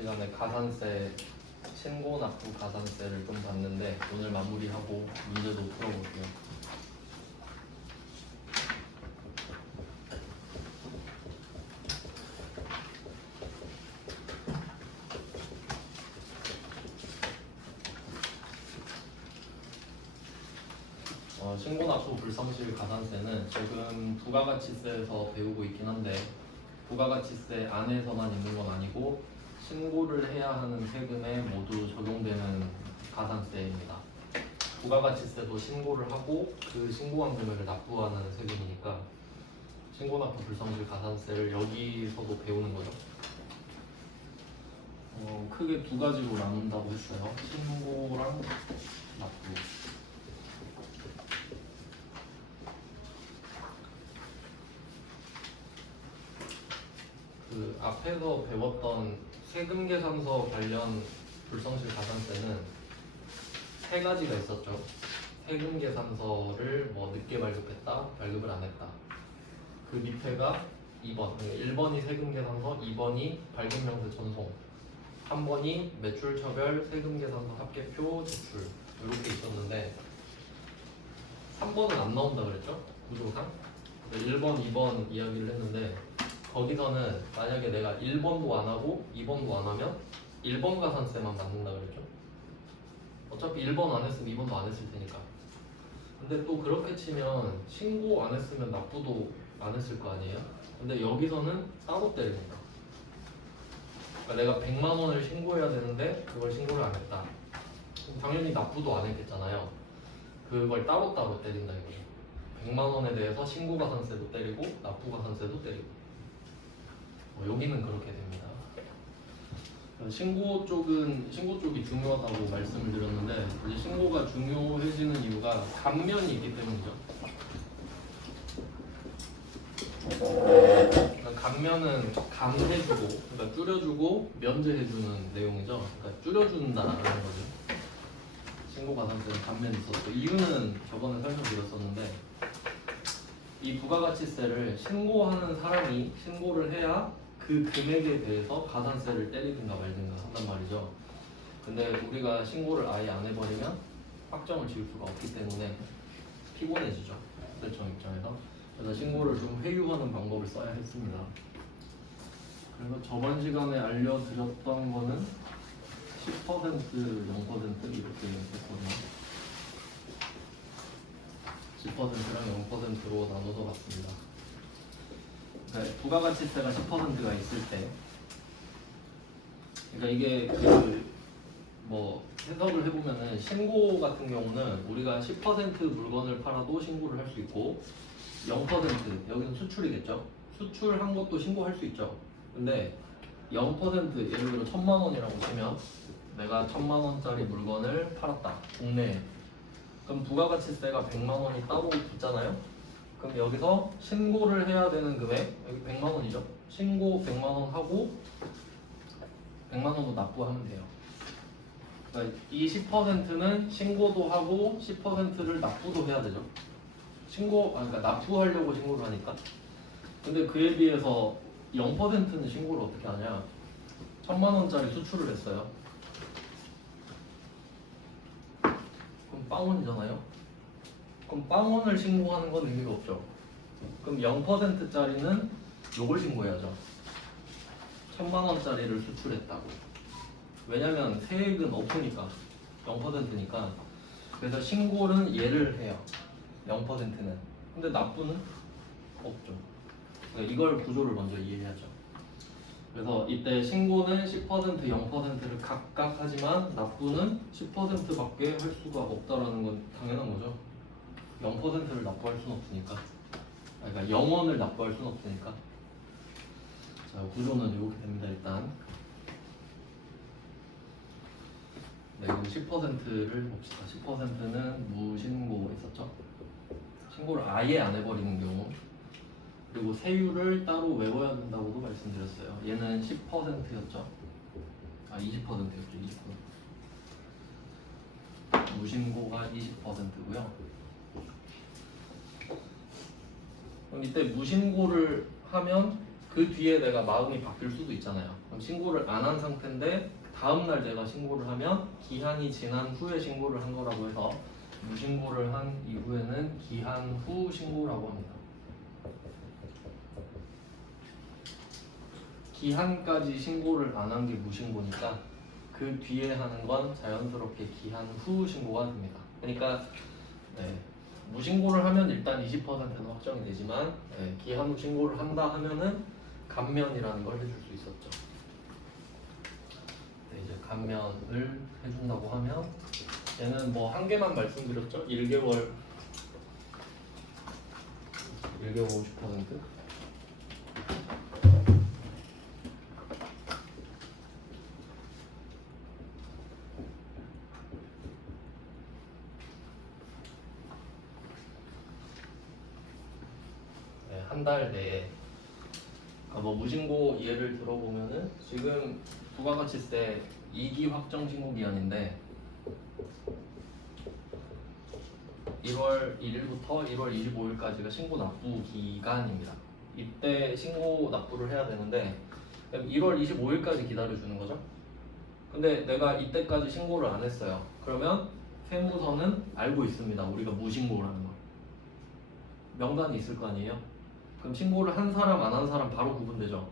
시간에 가산세, 신고 납부 가산세를 좀 봤는데 오늘 마무리하고 문제도 풀어볼게요. 신고 납부 불성실 가산세는 지금 부가가치세에서 배우고 있긴 한데 부가가치세 안에서만 있는 건 아니고 신고를 해야 하는 세금에 모두 적용되는 가산세입니다. 부가가치세도 신고를 하고 그 신고한 금액을 납부하는 세금이니까 신고 납부 불성실 가산세를 여기서도 배우는 거죠. 크게 두 가지로 나눈다고 했어요. 신고랑 납부. 그 앞에서 배웠던 세금계산서 관련 불성실 가산세는 세 가지가 있었죠. 세금계산서를 뭐 늦게 발급했다, 발급을 안 했다. 그 밑에가 2번, 1번이 세금계산서, 2번이 발급명세 전송, 3번이 매출처별 세금계산서 합계표 제출 이렇게 있었는데 3번은 안 나온다 그랬죠? 구조상 1번, 2번 이야기를 했는데 거기서는 만약에 내가 1번도 안 하고 2번도 안 하면 1번 가산세만 받는다 그랬죠? 어차피 1번 안 했으면 2번도 안 했을 테니까. 근데 또 그렇게 치면 신고 안 했으면 납부도 안 했을 거 아니에요? 근데 여기서는 따로 때립니다. 그러니까 내가 100만 원을 신고해야 되는데 그걸 신고를 안 했다. 그럼 당연히 납부도 안 했겠잖아요. 그걸 따로따로 때린다 이거죠. 100만 원에 대해서 신고 가산세도 때리고 납부 가산세도 때리고. 여기는 그렇게 됩니다. 신고 쪽이 중요하다고 말씀을 드렸는데 이제 신고가 중요해지는 이유가 감면이 있기 때문이죠. 그러니까 감면은 감해주고, 그러니까 줄여주고 면제해주는 내용이죠. 그러니까 줄여준다라는 거죠. 신고 가산세는 감면이 있었고 이유는 저번에 설명드렸었는데 이 부가가치세를 신고하는 사람이 신고를 해야 그 금액에 대해서 가산세를 때리든가 말든가 한단 말이죠. 근데 우리가 신고를 아예 안 해버리면 확정을 지을 수가 없기 때문에 피곤해지죠. 대청 입장에서. 그래서 신고를 좀 회유하는 방법을 써야 했습니다. 그래서 저번 시간에 알려드렸던 거는 10%, 0% 이렇게 했거든요. 10%랑 0%로 나눠서 봤습니다. 그러니까 부가가치세가 10%가 있을 때, 그러니까 이게 뭐 해석을 해보면은 신고 같은 경우는 우리가 10% 물건을 팔아도 신고를 할 수 있고 0% 여기는 수출이겠죠. 수출한 것도 신고할 수 있죠. 근데 0% 예를 들어 1000만 원이라고 치면 내가 1000만 원짜리 물건을 팔았다 국내에. 그럼 부가가치세가 100만 원이 따로 붙잖아요. 그럼 여기서 신고를 해야 되는 금액 여기 100만 원이죠. 신고 100만 원 하고 100만 원도 납부하면 돼요. 그러니까 이 10%는 신고도 하고 10%를 납부도 해야 되죠. 그러니까 납부하려고 신고를 하니까. 근데 그에 비해서 0%는 신고를 어떻게 하냐? 1000만 원짜리 수출을 했어요. 그럼 빵원이잖아요. 그럼 빵원을 신고하는 건 의미가 없죠. 그럼 0%짜리는 요걸 신고해야죠. 1000만 원짜리를 수출했다고. 왜냐면 세액은 없으니까 0%니까. 그래서 신고는 얘를 해요. 0%는. 근데 납부는 없죠. 그러니까 이걸 구조를 먼저 이해해야죠. 그래서 이때 신고는 10%, 0%를 각각 하지만 납부는 10%밖에 할 수가 없다라는 건 당연한 거죠. 0%를 납부할 수는 없으니까. 그러니까 0원을 납부할 수는 없으니까. 자, 구조는 이렇게 됩니다. 일단 네, 그럼 10%를 봅시다. 10%는 무신고 있었죠? 신고를 아예 안 해버리는 경우. 그리고 세율을 따로 외워야 된다고도 말씀드렸어요. 얘는 10%였죠? 20%였죠. 20%. 무신고가 20%고요. 그럼 이때 무신고를 하면 그 뒤에 내가 마음이 바뀔 수도 있잖아요. 그럼 신고를 안 한 상태인데 다음날 제가 신고를 하면 기한이 지난 후에 신고를 한 거라고 해서 무신고를 한 이후에는 기한 후 신고라고 합니다. 기한까지 신고를 안 한 게 무신고니까 그 뒤에 하는 건 자연스럽게 기한 후 신고가 됩니다. 그러니까 네, 무신고를 하면 일단 20%는 확정이 되지만 네, 기한 후 신고를 한다 하면은 감면이라는 걸 해줄 수 있었죠. 네, 이제 감면을 해준다고 하면 얘는 뭐 한 개만 말씀드렸죠. 1개월 50%. 네, 한 달 내에 뭐 무신고 예를 들어보면은 지금 부가가치세 2기 확정 신고 기한인데 1월 1일부터 1월 25일까지가 신고 납부 기간입니다. 이때 신고 납부를 해야 되는데 1월 25일까지 기다려주는 거죠. 근데 내가 이때까지 신고를 안 했어요. 그러면 세무서는 알고 있습니다. 우리가 무신고라는 걸. 명단이 있을 거 아니에요. 그럼 신고를 한 사람 안 한 사람 바로 구분되죠.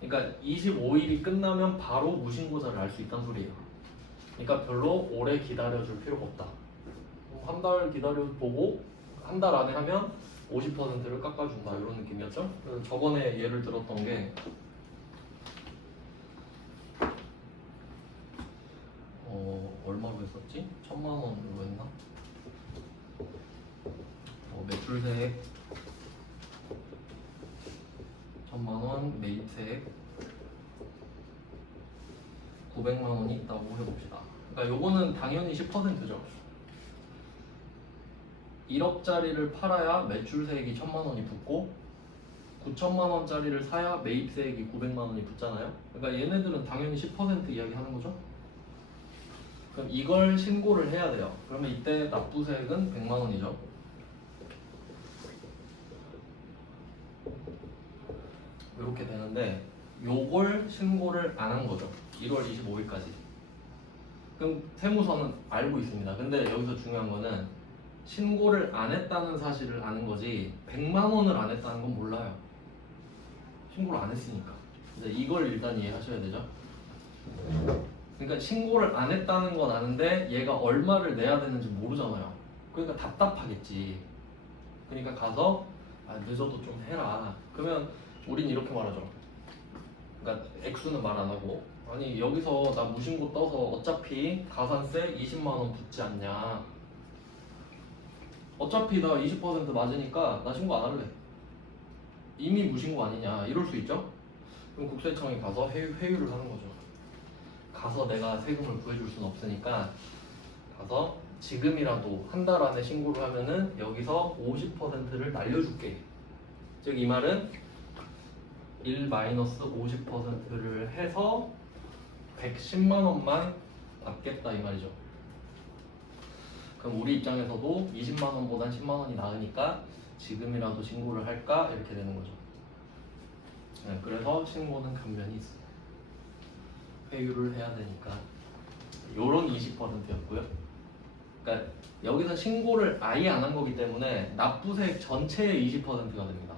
그러니까 25일이 끝나면 바로 무신고자를 알 수 있다는 소리예요. 그러니까 별로 오래 기다려줄 필요가 없다. 한 달 기다려보고 한 달 안에 하면 50%를 깎아준다 이런 느낌이었죠. 그래서 저번에 예를 들었던 게 얼마로 했었지? 1000만 원으로 했나? 매출세액 1000만 원, 매입세액 900만 원이 있다고 해봅시다. 그러니까 요거는 당연히 10%죠. 1억짜리를 팔아야 매출세액이 1000만 원이 붙고 9천만 원짜리를 사야 매입세액이 900만 원이 붙잖아요. 그러니까 얘네들은 당연히 10% 이야기하는 거죠. 그럼 이걸 신고를 해야 돼요. 그러면 이때 납부세액은 100만 원이죠. 이렇게 되는데 요걸 신고를 안 한 거죠. 1월 25일까지. 그럼 세무서는 알고 있습니다. 근데 여기서 중요한 거는 신고를 안 했다는 사실을 아는 거지 100만 원을 안 했다는 건 몰라요. 신고를 안 했으니까. 이제 이걸 일단 이해하셔야 되죠. 그러니까 신고를 안 했다는 건 아는데 얘가 얼마를 내야 되는지 모르잖아요. 그러니까 답답하겠지. 그러니까 가서 늦어도 좀 해라. 그러면 우린 이렇게 말하죠. 그러니까 액수는 말 안 하고 아니 여기서 나 무신고 떠서 어차피 가산세 20만 원 붙지 않냐. 어차피 나 20% 맞으니까 나 신고 안 할래. 이미 무신고 아니냐 이럴 수 있죠. 그럼 국세청에 가서 회유를 하는 거죠. 가서 내가 세금을 구해줄 수는 없으니까 가서 지금이라도 한 달 안에 신고를 하면은 여기서 50%를 날려줄게. 즉 이 말은 1-50%를 해서 110만 원만 받겠다 이 말이죠. 그럼 우리 입장에서도 20만 원보단 10만 원이 나으니까 지금이라도 신고를 할까 이렇게 되는 거죠. 네, 그래서 신고는 감면이 있어요. 회유를 해야 되니까 요런 20%였고요. 그러니까 여기서 신고를 아예 안 한 거기 때문에 납부세액 전체의 20%가 됩니다.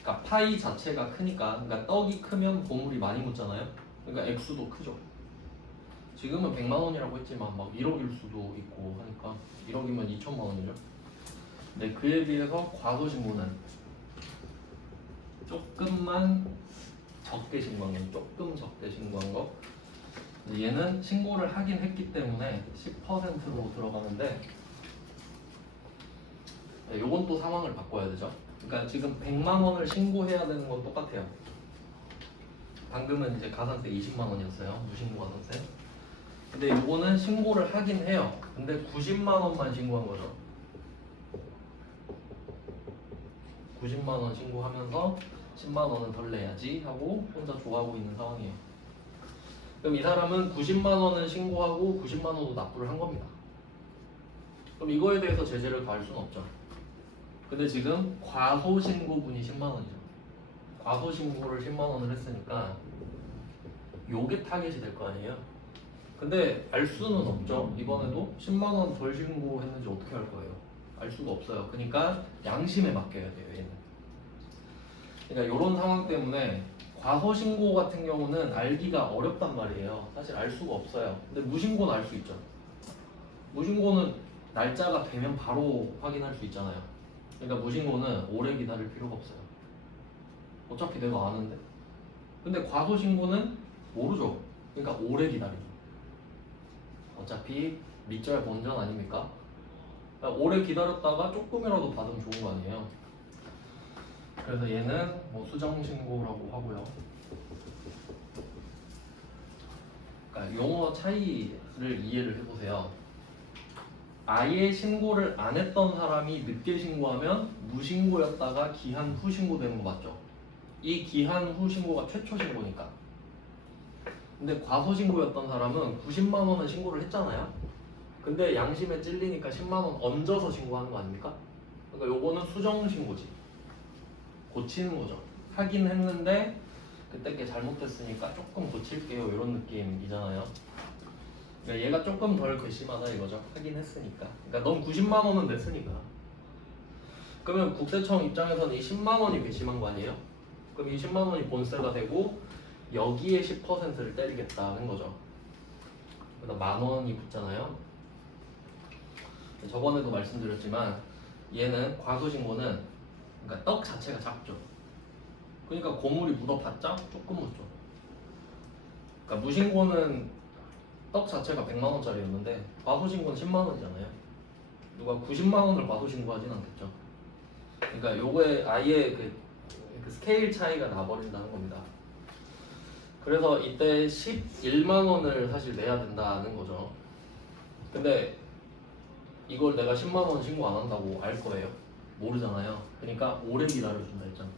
그러니까 파이 자체가 크니까, 그러니까 떡이 크면 보물이 많이 묻잖아요. 그러니까 액수도 크죠. 지금은 100만 원이라고 했지만 막 1억일 수도 있고 하니까 1억이면 2천만 원이죠. 근데 그에 비해서 과소신고는 조금만 적게 신고한 거, 조금 적게 신고한 거. 얘는 신고를 하긴 했기 때문에 10%로 들어가는데 요건 또 상황을 바꿔야 되죠. 그러니까 지금 100만 원을 신고해야 되는 건 똑같아요. 방금은 이제 가산세 20만 원이었어요. 무신고 가산세. 근데 요거는 신고를 하긴 해요. 근데 90만 원만 신고한 거죠. 90만 원 신고하면서 10만 원은 덜 내야지 하고 혼자 좋아하고 있는 상황이에요. 그럼 이 사람은 90만 원은 신고하고 90만 원도 납부를 한 겁니다. 그럼 이거에 대해서 제재를 가할 수는 없죠. 근데 지금 과소신고분이 10만 원이죠. 과소 신고를 10만 원을 했으니까 요게 타겟이 될 거 아니에요. 근데 알 수는 없죠. 이번에도 10만 원 덜 신고했는지 어떻게 할 거예요? 알 수가 없어요. 그러니까 양심에 맡겨야 돼요, 얘는. 그러니까 이런 상황 때문에 과소 신고 같은 경우는 알기가 어렵단 말이에요. 사실 알 수가 없어요. 근데 무신고는 알 수 있죠. 무신고는 날짜가 되면 바로 확인할 수 있잖아요. 그러니까 무신고는 오래 기다릴 필요가 없어요. 어차피 내가 아는데. 근데 과소 신고는 모르죠. 그러니까 오래 기다리죠. 어차피 밑절 본전 아닙니까? 그러니까 오래 기다렸다가 조금이라도 받으면 좋은 거 아니에요. 그래서 얘는 뭐 수정 신고라고 하고요. 그러니까 용어 차이를 이해를 해보세요. 아예 신고를 안 했던 사람이 늦게 신고하면 무신고였다가 기한 후 신고되는 거 맞죠? 이 기한 후 신고가 최초 신고니까. 근데 과소 신고였던 사람은 90만 원은 신고를 했잖아요. 근데 양심에 찔리니까 10만 원 얹어서 신고하는 거 아닙니까? 그러니까 요거는 수정 신고지. 고치는 거죠. 하긴 했는데 그때 게 잘못됐으니까 조금 고칠게요. 이런 느낌이잖아요. 그러니까 얘가 조금 덜 괘씸하다 이거죠. 하긴 했으니까. 그러니까 넌 90만 원은 냈으니까. 그러면 국세청 입장에서는 이 10만 원이 괘씸한 거 아니에요? 그럼 이 10만 원이 본세가 되고 여기에 10%를 때리겠다는 거죠. 그러다 만 원이 붙잖아요. 저번에도 말씀드렸지만 얘는 과소신고는 그러니까 떡 자체가 작죠. 그러니까 고물이 묻어봤자 조금 묻죠. 그러니까 무신고는 떡 자체가 100만 원짜리였는데 과소신고는 10만 원이잖아요. 누가 90만 원을 과소신고하진 않겠죠. 그러니까 요거에 아예 그 스케일 차이가 나버린다는 겁니다. 그래서 이때 11만 원을 사실 내야 된다는 거죠. 근데 이걸 내가 10만 원 신고 안 한다고 알 거예요? 모르잖아요. 그러니까 오래 기다려준다 했잖아.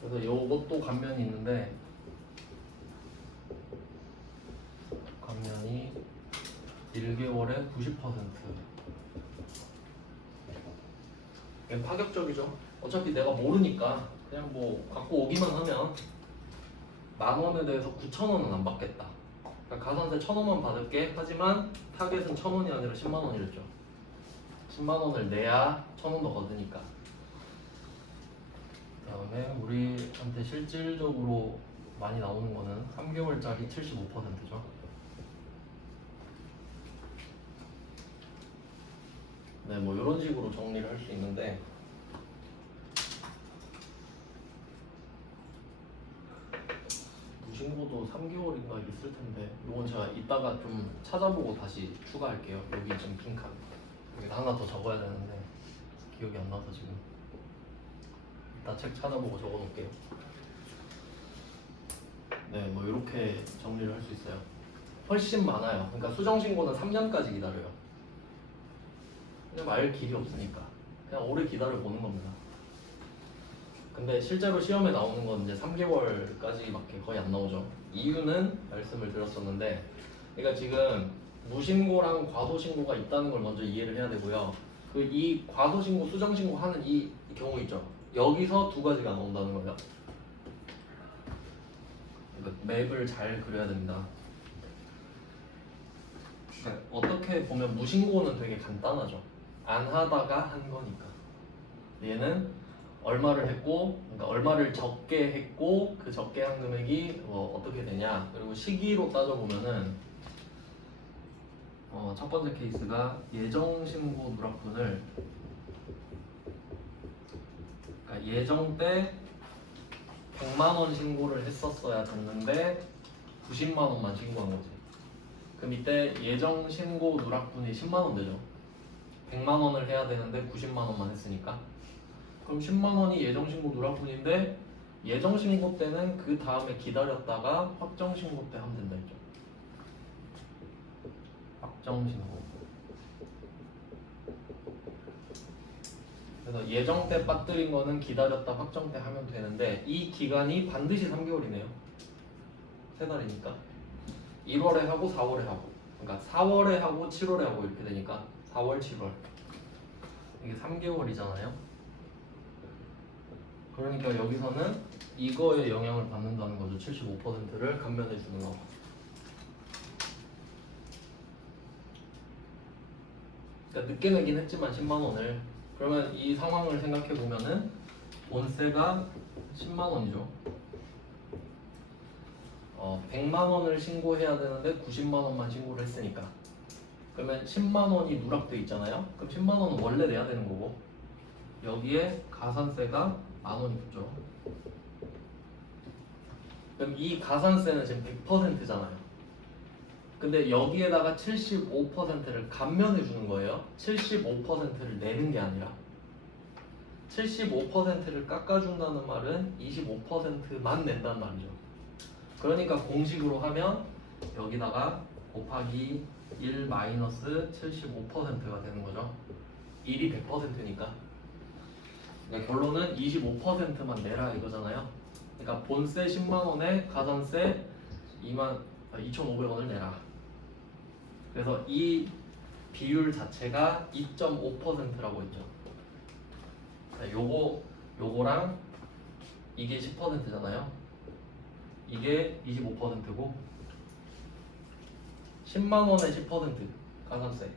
그래서 요것도 감면이 있는데 감면이 1개월에 90%. 이게 파격적이죠. 어차피 내가 모르니까 그냥 뭐 갖고 오기만 하면 만 원에 대해서 9천 원은 안 받겠다. 그러니까 가산세 1,000원만 받을게. 하지만 타겟은 1,000원이 아니라 10만 원이랬죠. 10만 원을 내야 1,000원 더 거두니까. 그다음에 우리한테 실질적으로 많이 나오는 거는 3개월짜리 75%죠. 네, 뭐 이런 식으로 정리를 할 수 있는데 무신고도 3개월인가 있을 텐데 이건 제가 이따가 좀 찾아보고 다시 추가할게요. 여기 좀 빈칸 여기다 하나 더 적어야 되는데 기억이 안 나서 지금 이따 책 찾아보고 적어 놓을게요. 네, 뭐 이렇게 정리를 할 수 있어요. 훨씬 많아요. 그러니까 수정신고는 3년까지 기다려요. 그냥 말 길이 없으니까 그냥 오래 기다려 보는 겁니다. 근데 실제로 시험에 나오는 건 이제 3개월까지밖에 거의 안 나오죠. 이유는 말씀을 드렸었는데, 그러니까 지금 무신고랑 과소신고가 있다는 걸 먼저 이해를 해야 되고요. 그 이 과소신고, 수정신고 하는 이 경우 있죠. 여기서 두 가지가 나온다는 거예요. 그러니까 맵을 잘 그려야 됩니다. 그러니까 어떻게 보면 무신고는 되게 간단하죠. 안 하다가 한 거니까. 얘는 얼마를 했고, 그러니까 얼마를 적게 했고 그 적게 한 금액이 뭐 어떻게 되냐. 그리고 시기로 따져보면은 첫 번째 케이스가 예정 신고 누락분을 그러니까 예정 때 100만 원 신고를 했었어야 됐는데 90만 원만 신고한 거지. 그럼 이때 예정 신고 누락분이 10만 원 되죠. 100만 원을 해야 되는데 90만 원만 했으니까. 그럼 10만 원이 예정 신고 누락분인데 예정 신고 때는 그 다음에 기다렸다가 확정 신고 때 하면 된다 했죠. 확정 신고. 그래서 예정 때 빠뜨린 거는 기다렸다 확정 때 하면 되는데 이 기간이 반드시 3개월이네요. 세 달이니까. 1월에 하고 4월에 하고. 그러니까 4월에 하고 7월에 하고 이렇게 되니까 4월, 7월. 이게 3개월이잖아요. 그러니까 여기서는 이거에 영향을 받는다는 거죠. 75%를 감면해 주는 거. 그러니까 늦게 내긴 했지만 10만 원을. 그러면 이 상황을 생각해 보면은 본세가 10만 원이죠. 100만 원을 신고해야 되는데 90만 원만 신고를 했으니까. 그러면 10만 원이 누락돼 있잖아요. 그럼 10만 원은 원래 내야 되는 거고. 여기에 가산세가 만 원이 붙죠. 그럼 이 가산세는 지금 100%잖아요. 근데 여기에다가 75%를 감면해 주는 거예요. 75%를 내는 게 아니라 75%를 깎아준다는 말은 25%만 낸다는 말이죠. 그러니까 공식으로 하면 여기다가 곱하기 1 마이너스 75%가 되는 거죠. 1이 100%니까. 그러니까 결론은 25%만 내라 이거잖아요. 그러니까 본세 10만 원에 가산세 2,500원을 내라. 그래서 이 비율 자체가 2.5%라고 했죠. 요거랑 이게 10%잖아요. 이게 25%고 10만 원에 10% 가산세.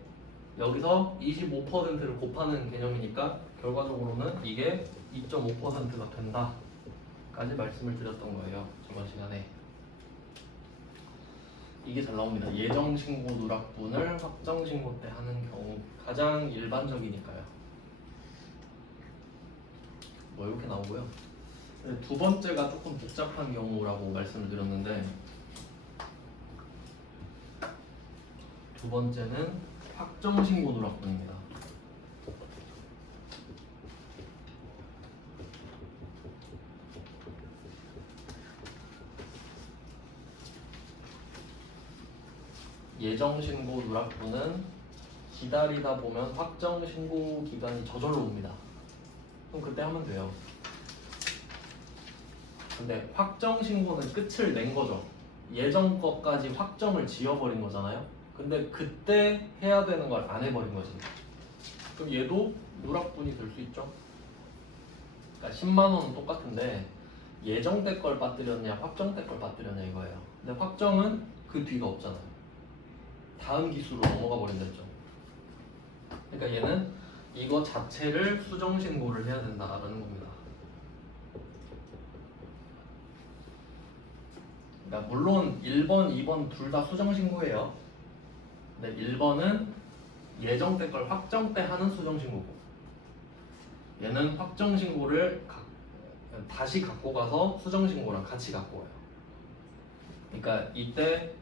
여기서 25%를 곱하는 개념이니까 결과적으로는 이게 2.5%가 된다까지 말씀을 드렸던 거예요. 저번 시간에. 이게 잘 나옵니다. 예정신고 누락분을 확정신고 때 하는 경우 가장 일반적이니까요. 뭐 이렇게 나오고요. 두 번째가 조금 복잡한 경우라고 말씀을 드렸는데 두 번째는 확정신고 누락분입니다. 예정신고 누락분은 기다리다 보면 확정신고 기간이 저절로 옵니다. 그럼 그때 하면 돼요. 근데 확정신고는 끝을 낸 거죠. 예정 것까지 확정을 지어버린 거잖아요. 근데 그때 해야 되는 걸 안 해버린 거지. 그럼 얘도 누락분이 될 수 있죠. 그러니까 10만 원은 똑같은데 예정 때 걸 빠뜨렸냐 확정 때 걸 빠뜨렸냐 이거예요. 근데 확정은 그 뒤가 없잖아요. 다음 기수로 넘어가 버린다 했죠. 그러니까 얘는 이거 자체를 수정신고를 해야 된다라는 겁니다. 그러니까 물론 1번, 2번 둘 다 수정신고예요. 근데 1번은 예정 때 걸 확정 때 하는 수정신고고 얘는 확정신고를 다시 갖고 가서 수정신고랑 같이 갖고 와요. 그러니까 이때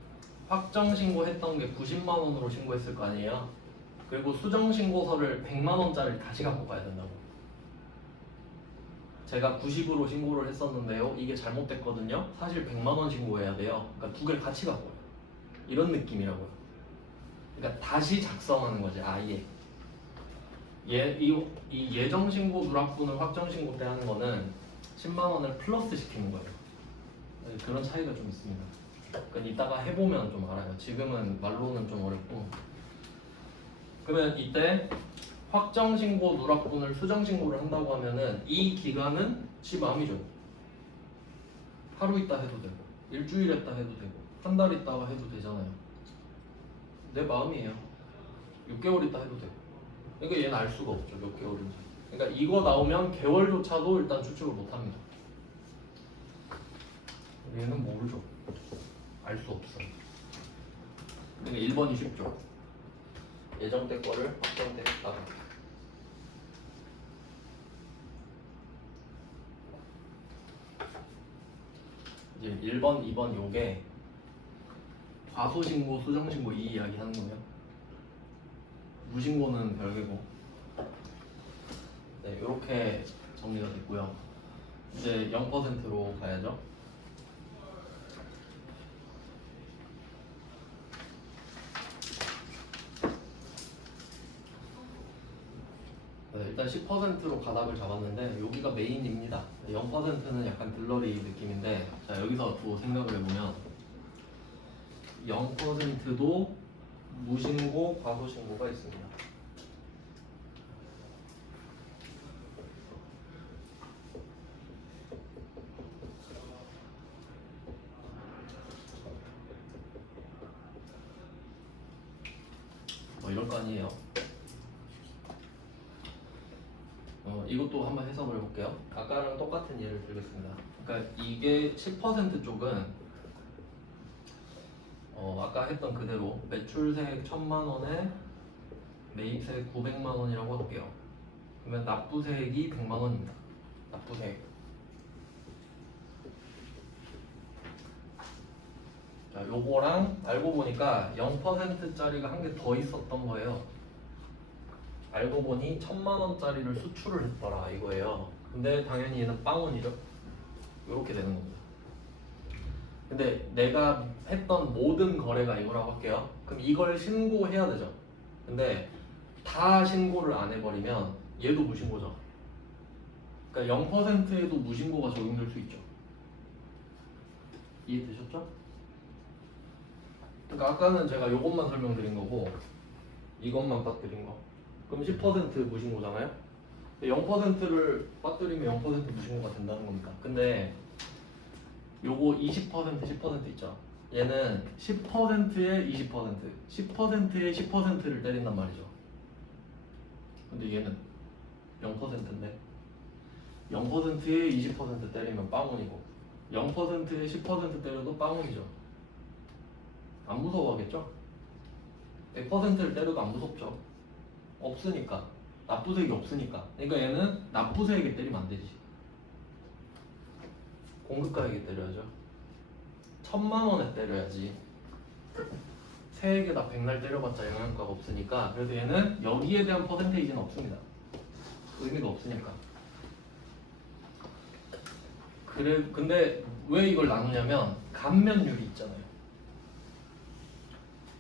확정신고 했던 게 90만 원으로 신고했을 거 아니에요. 그리고 수정신고서를 100만 원짜리 다시 갖고 가야 된다고. 제가 90으로 신고를 했었는데요. 이게 잘못됐거든요. 사실 100만 원 신고해야 돼요. 그러니까 두 개를 같이 갖고 와요. 이런 느낌이라고요. 그러니까 다시 작성하는 거지 아예. 이 예정신고 누락분을 확정신고 때 하는 거는 10만 원을 플러스 시키는 거예요. 그런 차이가 좀 있습니다. 그러니까 이따가 해보면 좀 알아요. 지금은 말로는 좀 어렵고. 그러면 이때 확정신고 누락분을 수정신고를 한다고 하면은 이 기간은 지 마음이죠. 하루 있다 해도 되고 일주일 있다 해도 되고 한 달 있다가 해도 되잖아요. 내 마음이에요. 6개월 있다 해도 되고. 그러니까 얘는 알 수가 없죠. 몇 개월인지. 그러니까 이거 나오면 개월조차도 일단 추측을 못합니다. 얘는 모르죠. 알 수 없어요. 그러니까 1번이 쉽죠. 예정 때 거를 확정 때 따라. 이제 1번, 2번 요게 과소신고, 수정신고 이 이야기 하는 거예요. 무신고는 별개고. 네, 이렇게 정리가 됐고요. 이제 0%로 가야죠. 네, 일단 10%로 가닥을 잡았는데 여기가 메인입니다. 0%는 약간 들러리 느낌인데 자 여기서 또 생각을 해보면 0%도 무신고, 과소신고가 있습니다. 이럴 거 아니에요. 이것도 한번 해석을 해볼게요. 아까랑 똑같은 예를 들겠습니다. 그러니까 이게 10% 쪽은 아까 했던 그대로 매출세액 1000만 원에 매입세액 900만 원이라고 할게요. 그러면 납부세액이 100만 원입니다. 납부세액. 자, 요거랑 알고 보니까 0%짜리가 한 개 더 있었던 거예요. 알고 보니 1000만 원짜리를 수출을 했더라 이거예요. 근데 당연히 얘는 빵원이죠. 이렇게 되는 겁니다. 근데 내가 했던 모든 거래가 이거라고 할게요. 그럼 이걸 신고해야 되죠. 근데 다 신고를 안 해버리면 얘도 무신고죠. 그러니까 0%에도 무신고가 적용될 수 있죠. 이해되셨죠? 그러니까 아까는 제가 이것만 설명드린 거고 이것만 빠뜨린 거. 그럼 10% 무신고잖아요? 0%를 빠뜨리면 0% 무신고가 된다는 겁니다. 근데 요거 20% 10% 있죠? 얘는 10%에 20%, 10%에 10%를 때린단 말이죠. 근데 얘는 0%인데 0%에 20% 때리면 빵원이고 0%에 10% 때려도 빵원이죠. 안 무서워하겠죠? 100%를 때려도 안 무섭죠. 없으니까. 납부세액이 없으니까. 그러니까 얘는 납부세액에 때리면 안 되지. 공급가액에 때려야죠. 1000만 원에 때려야지. 세액에다 백날 때려봤자 영향가가 없으니까. 그래서 얘는 여기에 대한 퍼센테이지는 없습니다. 의미가 없으니까. 그래, 근데 왜 이걸 나누냐면 감면율이 있잖아요.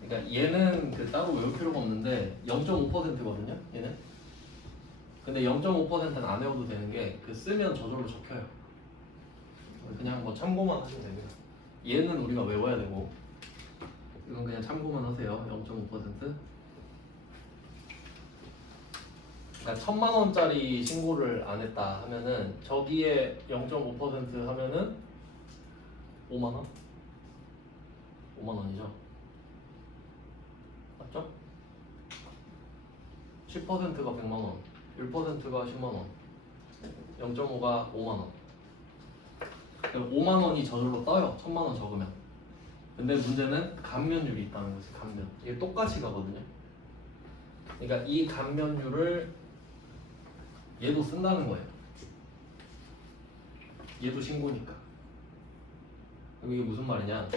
그러니까 얘는 따로 외울 필요가 없는데 0.5%거든요. 얘는. 근데 0.5%는 안 외워도 되는 게 쓰면 저절로 적혀요. 그냥 뭐 참고만 하시면 됩니다. 얘는 우리가 외워야 되고 이건 그냥 참고만 하세요. 0.5%. 그러니까 1000만 원짜리 신고를 안 했다 하면은 저기에 0.5% 하면은 5만 원? 5만 원이죠. 맞죠? 10%가 100만 원, 1%가 10만 원, 0.5가 5만 원. 5만 원이 저절로 떠요. 1000만 원 적으면. 근데 문제는 감면율이 있다는 거지. 감면. 이게 똑같이 가거든요. 그러니까 이 감면율을 얘도 쓴다는 거예요. 얘도 신고니까. 그럼 이게 무슨 말이냐?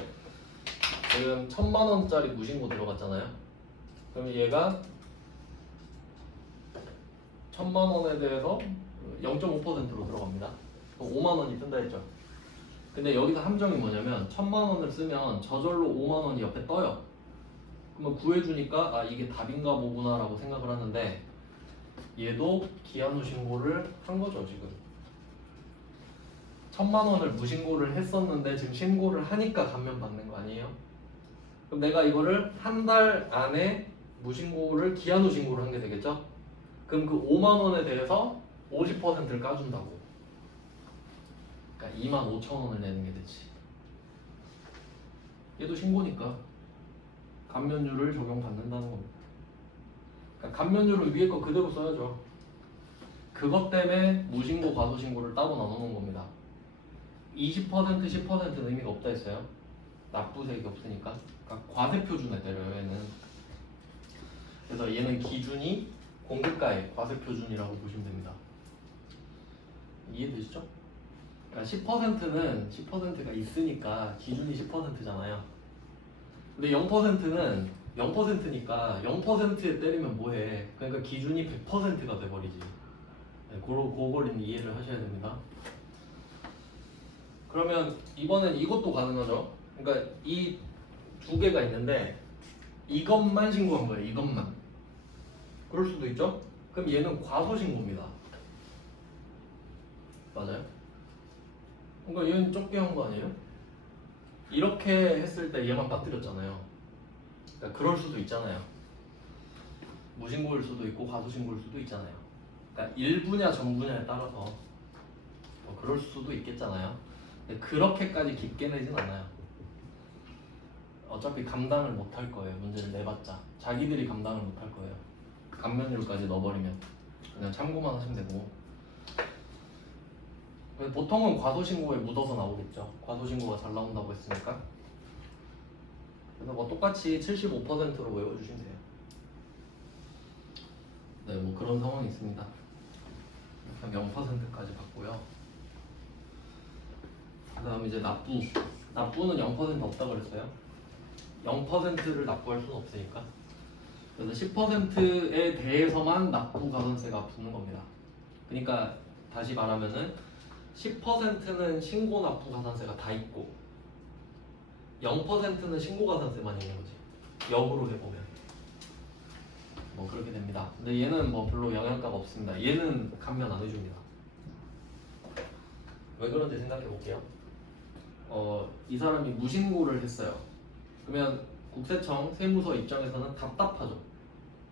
지금 1000만 원짜리 무신고 들어갔잖아요. 그럼 얘가 1000만 원에 대해서 0.5%로 들어갑니다. 그럼 5만 원이 뜬다 했죠. 근데 여기서 함정이 뭐냐면 1000만 원을 쓰면 저절로 5만 원이 옆에 떠요. 그러면 구해주니까 아 이게 답인가 보구나 라고 생각을 하는데 얘도 기한 후 신고를 한 거죠. 지금 1000만 원을 무신고를 했었는데 지금 신고를 하니까 감면 받는 거 아니에요? 그럼 내가 이거를 한 달 안에 무신고를 기한 후 신고를 한 게 되겠죠? 그럼 그 5만 원에 대해서 50%를 까준다고. 그러니까 25,000원을 내는 게 되지. 얘도 신고니까 감면율을 적용받는다는 겁니다. 그러니까 감면율을 위에 거 그대로 써야죠. 그것 때문에 무신고, 과소신고를 따로 나눠놓은 겁니다. 20%, 10%는 의미가 없다 했어요. 납부세액이 없으니까. 그러니까 과세표준에 때려요, 얘는. 그래서 얘는 기준이 공급가액, 과세표준이라고 보시면 됩니다. 이해되시죠? 그러니까 10%는 10%가 있으니까 기준이 10%잖아요. 근데 0%는 0%니까 0%에 때리면 뭐해? 그러니까 기준이 100%가 돼버리지. 네, 그걸 이해를 하셔야 됩니다. 그러면 이번엔 이것도 가능하죠. 그러니까 이 두 개가 있는데 이것만 신고한 거예요. 이것만. 그럴 수도 있죠. 그럼 얘는 과소신고입니다. 맞아요? 그러니까 얘는 적게 한 거 아니에요? 이렇게 했을 때 얘만 빠뜨렸잖아요. 그러니까 그럴 수도 있잖아요. 무신고일 수도 있고 과소신고일 수도 있잖아요. 그러니까 일부냐 전부냐에 따라서 그럴 수도 있겠잖아요. 근데 그렇게까지 깊게 내진 않아요. 어차피 감당을 못 할 거예요. 문제를 내봤자 자기들이 감당을 못 할 거예요. 감면율까지 넣어버리면 그냥 참고만 하시면 되고. 보통은 과소신고에 묻어서 나오겠죠. 과소신고가 잘 나온다고 했으니까. 그래서 뭐 똑같이 75%로 외워주시면 돼요. 네, 뭐 그런 상황이 있습니다. 0%까지 받고요. 그 다음 이제 납부. 납부는 0% 없다 그랬어요. 0%를 납부할 수는 없으니까. 그래서 10%에 대해서만 납부 가산세가 붙는 겁니다. 그러니까 다시 말하면은 10%는 신고 납부 가산세가 다 있고 0%는 신고 가산세만 있는 거지. 역으로 해보면 뭐 그렇게 됩니다. 근데 얘는 뭐 별로 영향가가 없습니다. 얘는 감면 안 해줍니다. 왜 그런지 생각해 볼게요. 이 사람이 무신고를 했어요. 그러면 국세청 세무서 입장에서는 답답하죠.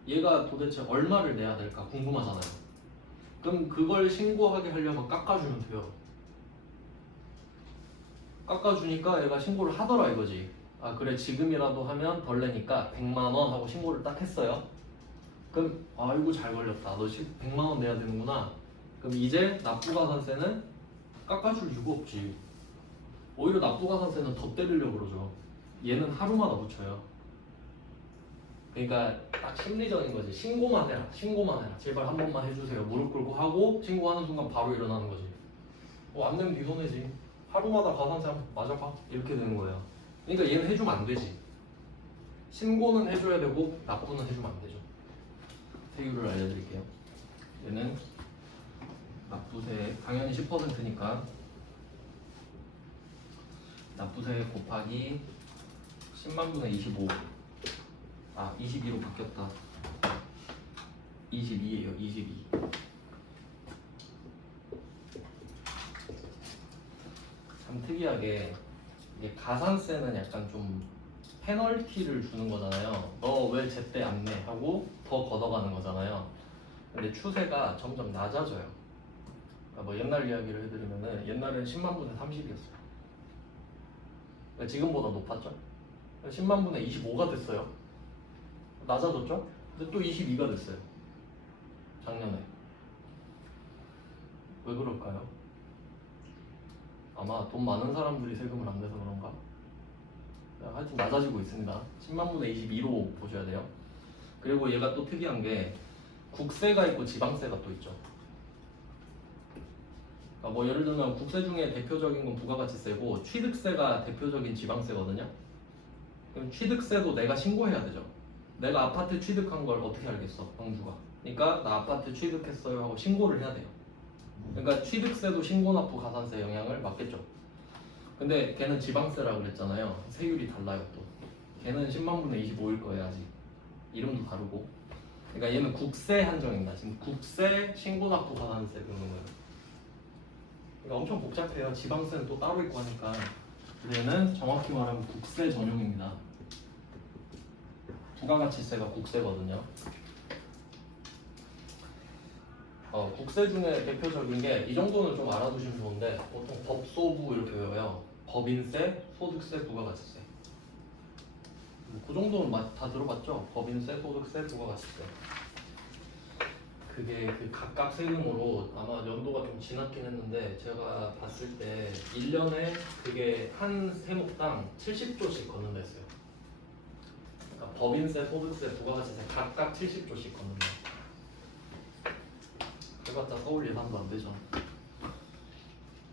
얘가 도대체 얼마를 내야 될까 궁금하잖아요. 그럼 그걸 신고하게 하려면 깎아주면 돼요. 깎아주니까 얘가 신고를 하더라 이거지. 아 그래 지금이라도 하면 덜 내니까 100만 원 하고 신고를 딱 했어요. 그럼 아이고 잘 걸렸다. 너 100만 원 내야 되는구나. 그럼 이제 납부가산세는 깎아줄 이유가 없지. 오히려 납부가산세는 더 때리려고 그러죠. 얘는 하루마다 붙여요. 그러니까 딱 심리적인 거지. 신고만 해라. 신고만 해라. 제발 한 번만 해주세요. 무릎 꿇고 하고 신고하는 순간 바로 일어나는 거지. 안 내면 네 손해지. 하루마다 가산세 한번 맞아봐. 이렇게 되는 거예요. 그러니까 얘는 해주면 안 되지. 신고는 해줘야 되고 납부는 해주면 안 되죠. 세율을 알려드릴게요. 얘는 납부세 당연히 10%니까 납부세 곱하기 10만 분의 25. 22로 바뀌었다. 22예요. 22. 참 특이하게 이게 가산세는 약간 좀 페널티를 주는 거잖아요. 너 왜 제때 안 내? 하고 더 걷어가는 거잖아요. 근데 추세가 점점 낮아져요. 그러니까 뭐 옛날 이야기를 해드리면은 옛날엔 10만 분의 30이었어요. 그러니까 지금보다 높았죠. 10만 분의 25가 됐어요. 낮아졌죠? 근데 또 22가 됐어요. 작년에. 왜 그럴까요? 아마 돈 많은 사람들이 세금을 안 내서 그런가? 하여튼 낮아지고 있습니다. 10만 분의 22로 보셔야 돼요. 그리고 얘가 또 특이한 게 국세가 있고 지방세가 또 있죠. 그러니까 뭐 예를 들면 국세 중에 대표적인 건 부가가치세고 취득세가 대표적인 지방세거든요. 그럼 취득세도 내가 신고해야 되죠. 내가 아파트 취득한 걸 어떻게 알겠어, 영주가. 그러니까 나 아파트 취득했어요 하고 신고를 해야 돼요. 그러니까 취득세도 신고납부 가산세 영향을 받겠죠. 근데 걔는 지방세라고 그랬잖아요. 세율이 달라요 또. 걔는 10만 분의 25일 거예요 아직. 이름도 다르고. 그러니까 얘는 국세 한정입니다. 지금 국세 신고납부 가산세 그러는 거예요. 그러니까 엄청 복잡해요. 지방세는 또 따로 있고 하니까. 그래서 얘는 정확히 말하면 국세 전용입니다. 부가가치세가 국세거든요. 국세 중에 대표적인 게 이 정도는 좀 알아두시면 좋은데 보통 법소부 이렇게 외워요. 법인세, 소득세, 부가가치세. 그 정도는 다 들어봤죠? 법인세, 소득세, 부가가치세. 그게 그 각각 세금으로 아마 연도가 좀 지났긴 했는데 제가 봤을 때 1년에 그게 한 세목당 70조씩 걷는다 했어요. 그러니까 법인세, 소득세, 부가가치세 각각 70조씩 걷는다. 그래봤자 서울 예산도 안 되죠.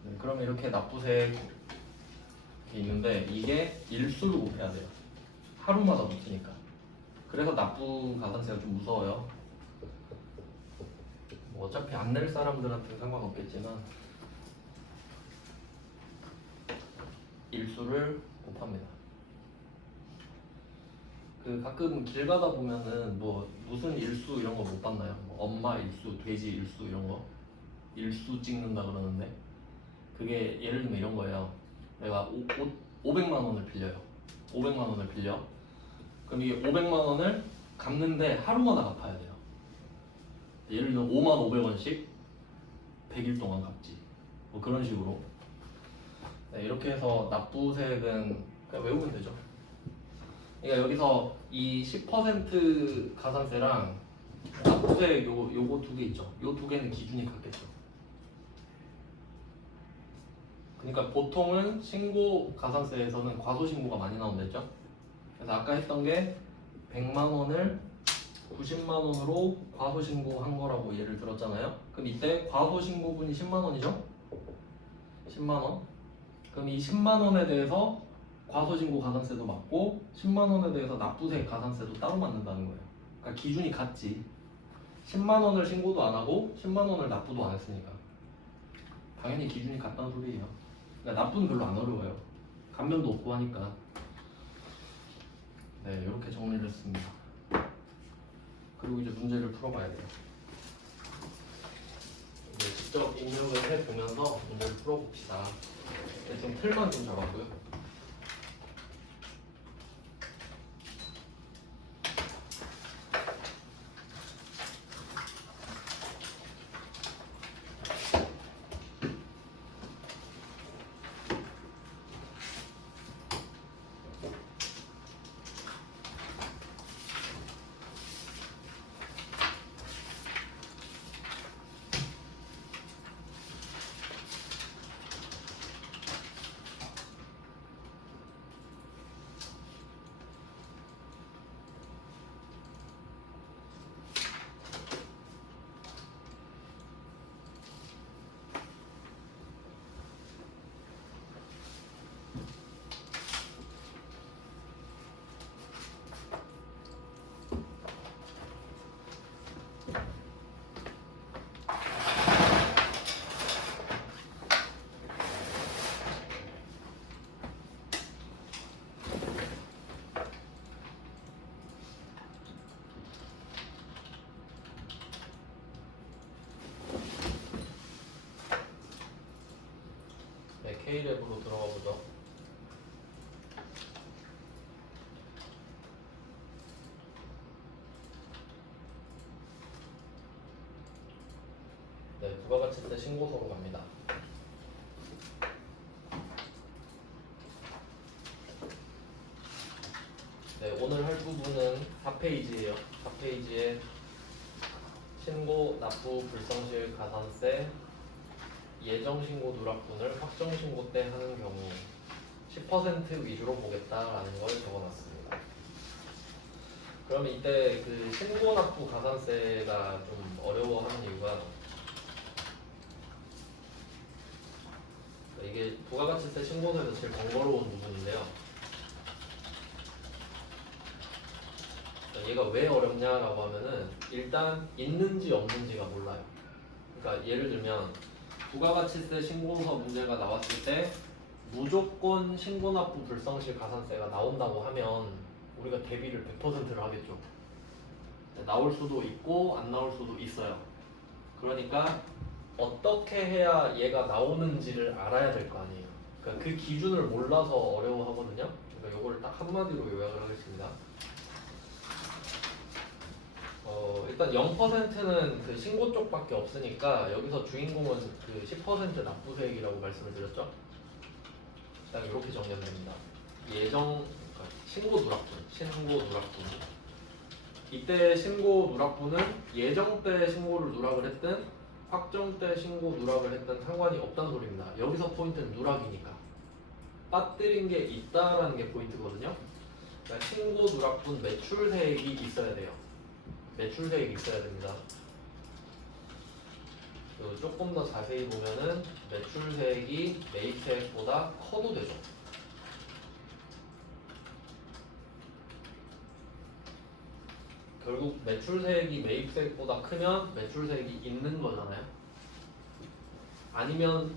네, 그러면 이렇게 납부세 있는데 이게 일수로 곱해야 돼요. 하루마다 붙으니까. 그래서 납부 가산세가 좀 무서워요. 뭐 어차피 안 낼 사람들한테는 상관없겠지만 일수를 곱합니다. 그 가끔 길 가다 보면은 뭐 무슨 일수 이런 거 못 봤나요? 뭐 엄마 일수, 돼지 일수 이런 거 일수 찍는다 그러는데 그게 예를 들면 이런 거예요. 내가 500만 원을 빌려요. 500만 원을 빌려. 그럼 이게 500만 원을 갚는데 하루마다 갚아야 돼요. 예를 들면 5만 500원씩 100일 동안 갚지. 뭐 그런 식으로. 네, 이렇게 해서 납부세액은 그냥 외우면 되죠. 그러니까 여기서 이 10% 가산세랑 납부세 요거 두 개 있죠. 요 두 개는 기준이 같겠죠. 그러니까 보통은 신고 가산세에서는 과소신고가 많이 나온다 했죠. 그래서 아까 했던 게 100만 원을 90만 원으로 과소신고한 거라고 예를 들었잖아요. 그럼 이때 과소신고분이 10만 원이죠? 10만 원. 그럼 이 10만 원에 대해서 과소신고 가산세도 맞고 10만 원에 대해서 납부세 가산세도 따로 맞는다는 거예요. 그러니까 기준이 같지. 10만 원을 신고도 안 하고 10만 원을 납부도 안 했으니까 당연히 기준이 같다는 소리예요. 그러니까 납부는 별로 안 어려워요. 감면도 없고 하니까. 네, 이렇게 정리를 했습니다. 그리고 이제 문제를 풀어봐야 돼요. 이제 직접 입력을 해보면서 문제를 풀어봅시다. 대충 틀만 좀 잡았고요. 네, K랩으로 들어가 보죠. 네, 부가가치세 신고서로 갑니다. 네, 오늘 할 부분은 4페이지예요. 4페이지에 신고, 납부, 불성실, 가산세, 예정신고 누락분을 확정신고 때 하는 경우 10% 위주로 보겠다라는 걸 적어놨습니다. 그러면 이때 그 신고, 납부, 가산세가 좀 어려워하는 이유가 이게 부가가치세 신고서에서 제일 번거로운 부분인데요. 얘가 왜 어렵냐라고 하면은 일단 있는지 없는지가 몰라요. 그러니까 예를 들면 부가가치세 신고서 문제가 나왔을 때 무조건 신고납부 불성실 가산세가 나온다고 하면 우리가 대비를 100%를 하겠죠. 나올 수도 있고 안 나올 수도 있어요. 그러니까 어떻게 해야 얘가 나오는지를 알아야 될 거 아니에요. 그러니까 그 기준을 몰라서 어려워하거든요. 그러니까 이거를 딱 한마디로 요약을 하겠습니다. 일단 0%는 그 신고 쪽밖에 없으니까 여기서 주인공은 그 10% 납부세액이라고 말씀을 드렸죠. 딱 이렇게 정리하면 됩니다. 그러니까 신고 누락분. 이때 신고 누락분은 예정 때 신고를 누락을 했든 확정 때 신고 누락을 했든 상관이 없다는 소리입니다. 여기서 포인트는 누락이니까. 빠뜨린 게 있다라는 게 포인트거든요. 그러니까 신고 누락분 매출세액이 있어야 돼요. 매출세액이 있어야 됩니다. 그리고 조금 더 자세히 보면은 매출세액이 매입세액보다 커도 되죠. 결국 매출세액이 매입세액보다 크면 매출세액이 있는 거잖아요. 아니면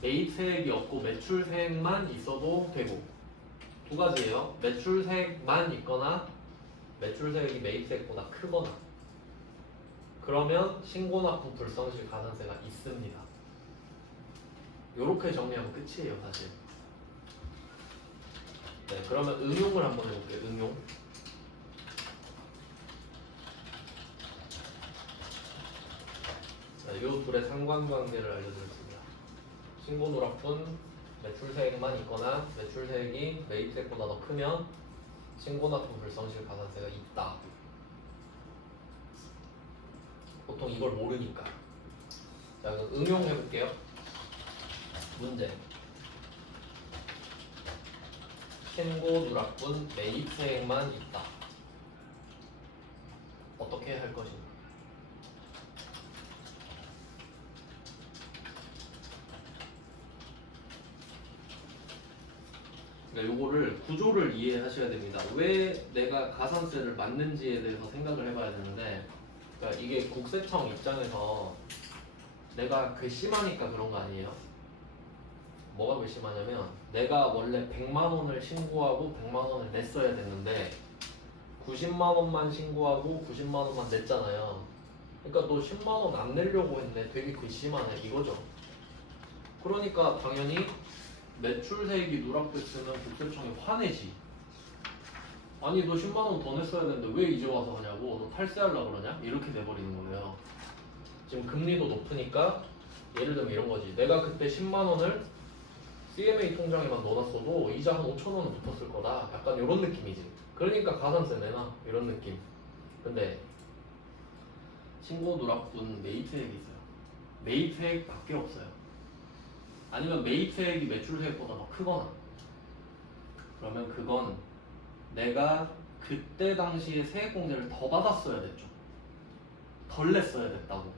매입세액이 없고 매출세액만 있어도 되고 두 가지예요. 매출세액만 있거나 매출세액이 매입세액보다 크거나 그러면 신고납부 불성실 가산세가 있습니다. 요렇게 정리하면 끝이에요 사실. 네, 그러면 응용을 한번 해볼게요. 응용. 이 둘의 상관관계를 알려드렸습니다. 신고누락분 매출세액만 있거나 매출세액이 매입세액보다 더 크면 신고납부 불성실 가산세가 있다. 보통 이걸 모르니까. 자, 그럼 응용해 볼게요. 문제. 신고 누락분 매입세액만 있다. 어떻게 할 것인가? 그러니까 요거를 구조를 이해하셔야 됩니다. 왜 내가 가산세를 맞는지에 대해서 생각을 해봐야 되는데, 그러니까 이게 국세청 입장에서 내가 괘씸하니까 그런 거 아니에요? 뭐가 괘씸하냐면 내가 원래 100만 원을 신고하고 100만 원을 냈어야 됐는데 90만 원만 신고하고 90만 원만 냈잖아요. 그러니까 너 10만 원 안 내려고 했네. 되게 괘씸하네 이거죠. 그러니까 당연히 매출세액이 누락됐으면 국세청이 화내지. 아니 너 10만 원 더 냈어야 되는데 왜 이제 와서 하냐고. 너 탈세하려고 그러냐? 이렇게 돼버리는 거예요. 지금 금리도 높으니까 예를 들면 이런 거지. 내가 그때 10만 원을 CMA 통장에만 넣어놨어도 이자 한 5천 원은 붙었을 거다. 약간 이런 느낌이지. 그러니까 가산세 내놔 이런 느낌. 근데 신고 누락분 매입세액이 있어요. 매입세액밖에 없어요. 아니면 매입세액이 매출세액보다 더 크거나. 그러면 그건 내가 그때 당시에 세액공제를 더 받았어야 됐죠. 덜 냈어야 됐다고.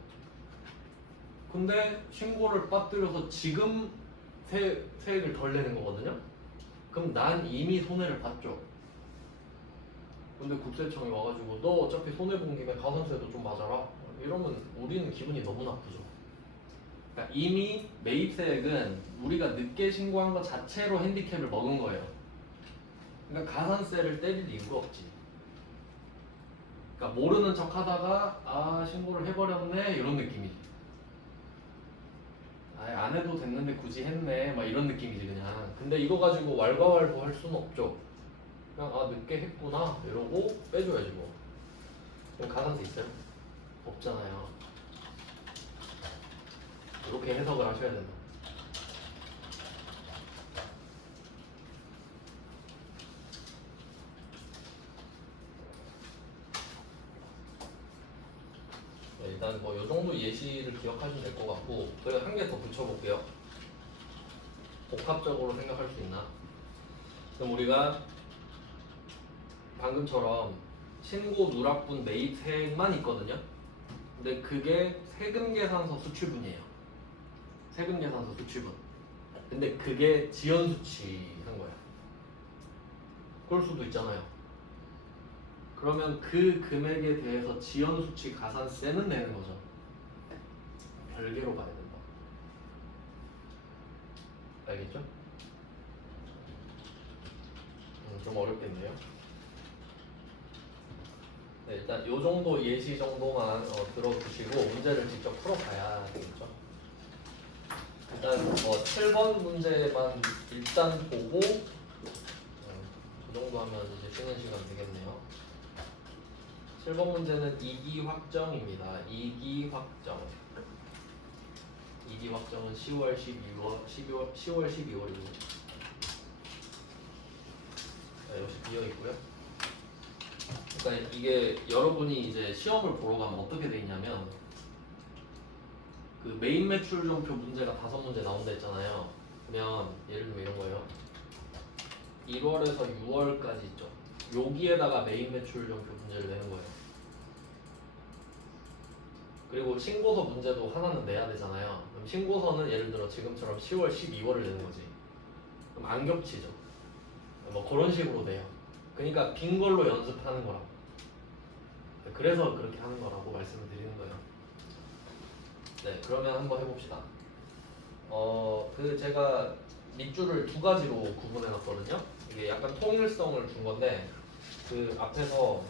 근데 신고를 빠뜨려서 지금 세액을 덜 내는 거거든요. 그럼 난 이미 손해를 봤죠. 근데 국세청이 와가지고 너 어차피 손해본 김에 가산세도 좀 맞아라 이러면 우리는 기분이 너무 나쁘죠. 그러니까 이미 매입세액은 우리가 늦게 신고한 것 자체로 핸디캡을 먹은 거예요. 그러니까 가산세를 때릴 이유가 없지. 그러니까 모르는 척 하다가 아 신고를 해버렸네 이런 느낌이지. 아 안 해도 됐는데 굳이 했네 막 이런 느낌이지 그냥. 근데 이거 가지고 왈가왈부 할 수는 없죠. 그냥 아 늦게 했구나 이러고 빼줘야지 뭐. 그럼 가산세 있어요? 없잖아요. 이렇게 해석을 하셔야 된다. 네, 일단 뭐 이 정도 예시를 기억하시면 될 것 같고, 저희가 한 개 더 붙여볼게요. 복합적으로 생각할 수 있나? 그럼 우리가 방금처럼 신고 누락분 매입세액만 있거든요. 근데 그게 세금계산서 수취분이에요. 세금계산서 수취분. 근데 그게 지연수취한 거야. 그럴 수도 있잖아요. 그러면 그 금액에 대해서 지연수취 가산세는 내는 거죠. 별개로 봐야 된다. 알겠죠? 좀 어렵겠네요. 네, 일단 요 정도 예시 정도만 들어두시고 문제를 직접 풀어봐야 되겠죠. 일단 7번 문제만 일단 보고 그 정도 하면 이제 쉬는 시간 되겠네요. 7번 문제는 2기 확정입니다. 2기 확정. 2기 확정은 10월 12월이고 역시 비어 있고요. 그러니까 이게 여러분이 이제 시험을 보러 가면 어떻게 돼 있냐면 그 메인 매출점표 문제가 5문제 나온다 했잖아요. 그러면 예를 들면 이런 거예요. 1월에서 6월까지 있죠. 여기에다가 메인 매출점표 문제를 내는 거예요. 그리고 신고서 문제도 하나는 내야 되잖아요. 그럼 신고서는 예를 들어 지금처럼 10월, 12월을 내는 거지. 그럼 안 겹치죠. 뭐 그런 식으로 내요. 그러니까 빈 걸로 연습하는 거라고. 그래서 그렇게 하는 거라고 말씀을 드리는 거예요. 네, 그러면 한번 해봅시다. 제가 밑줄을 2가지로 구분해 놨거든요. 이게 약간 통일성을 준 건데, 그 앞에서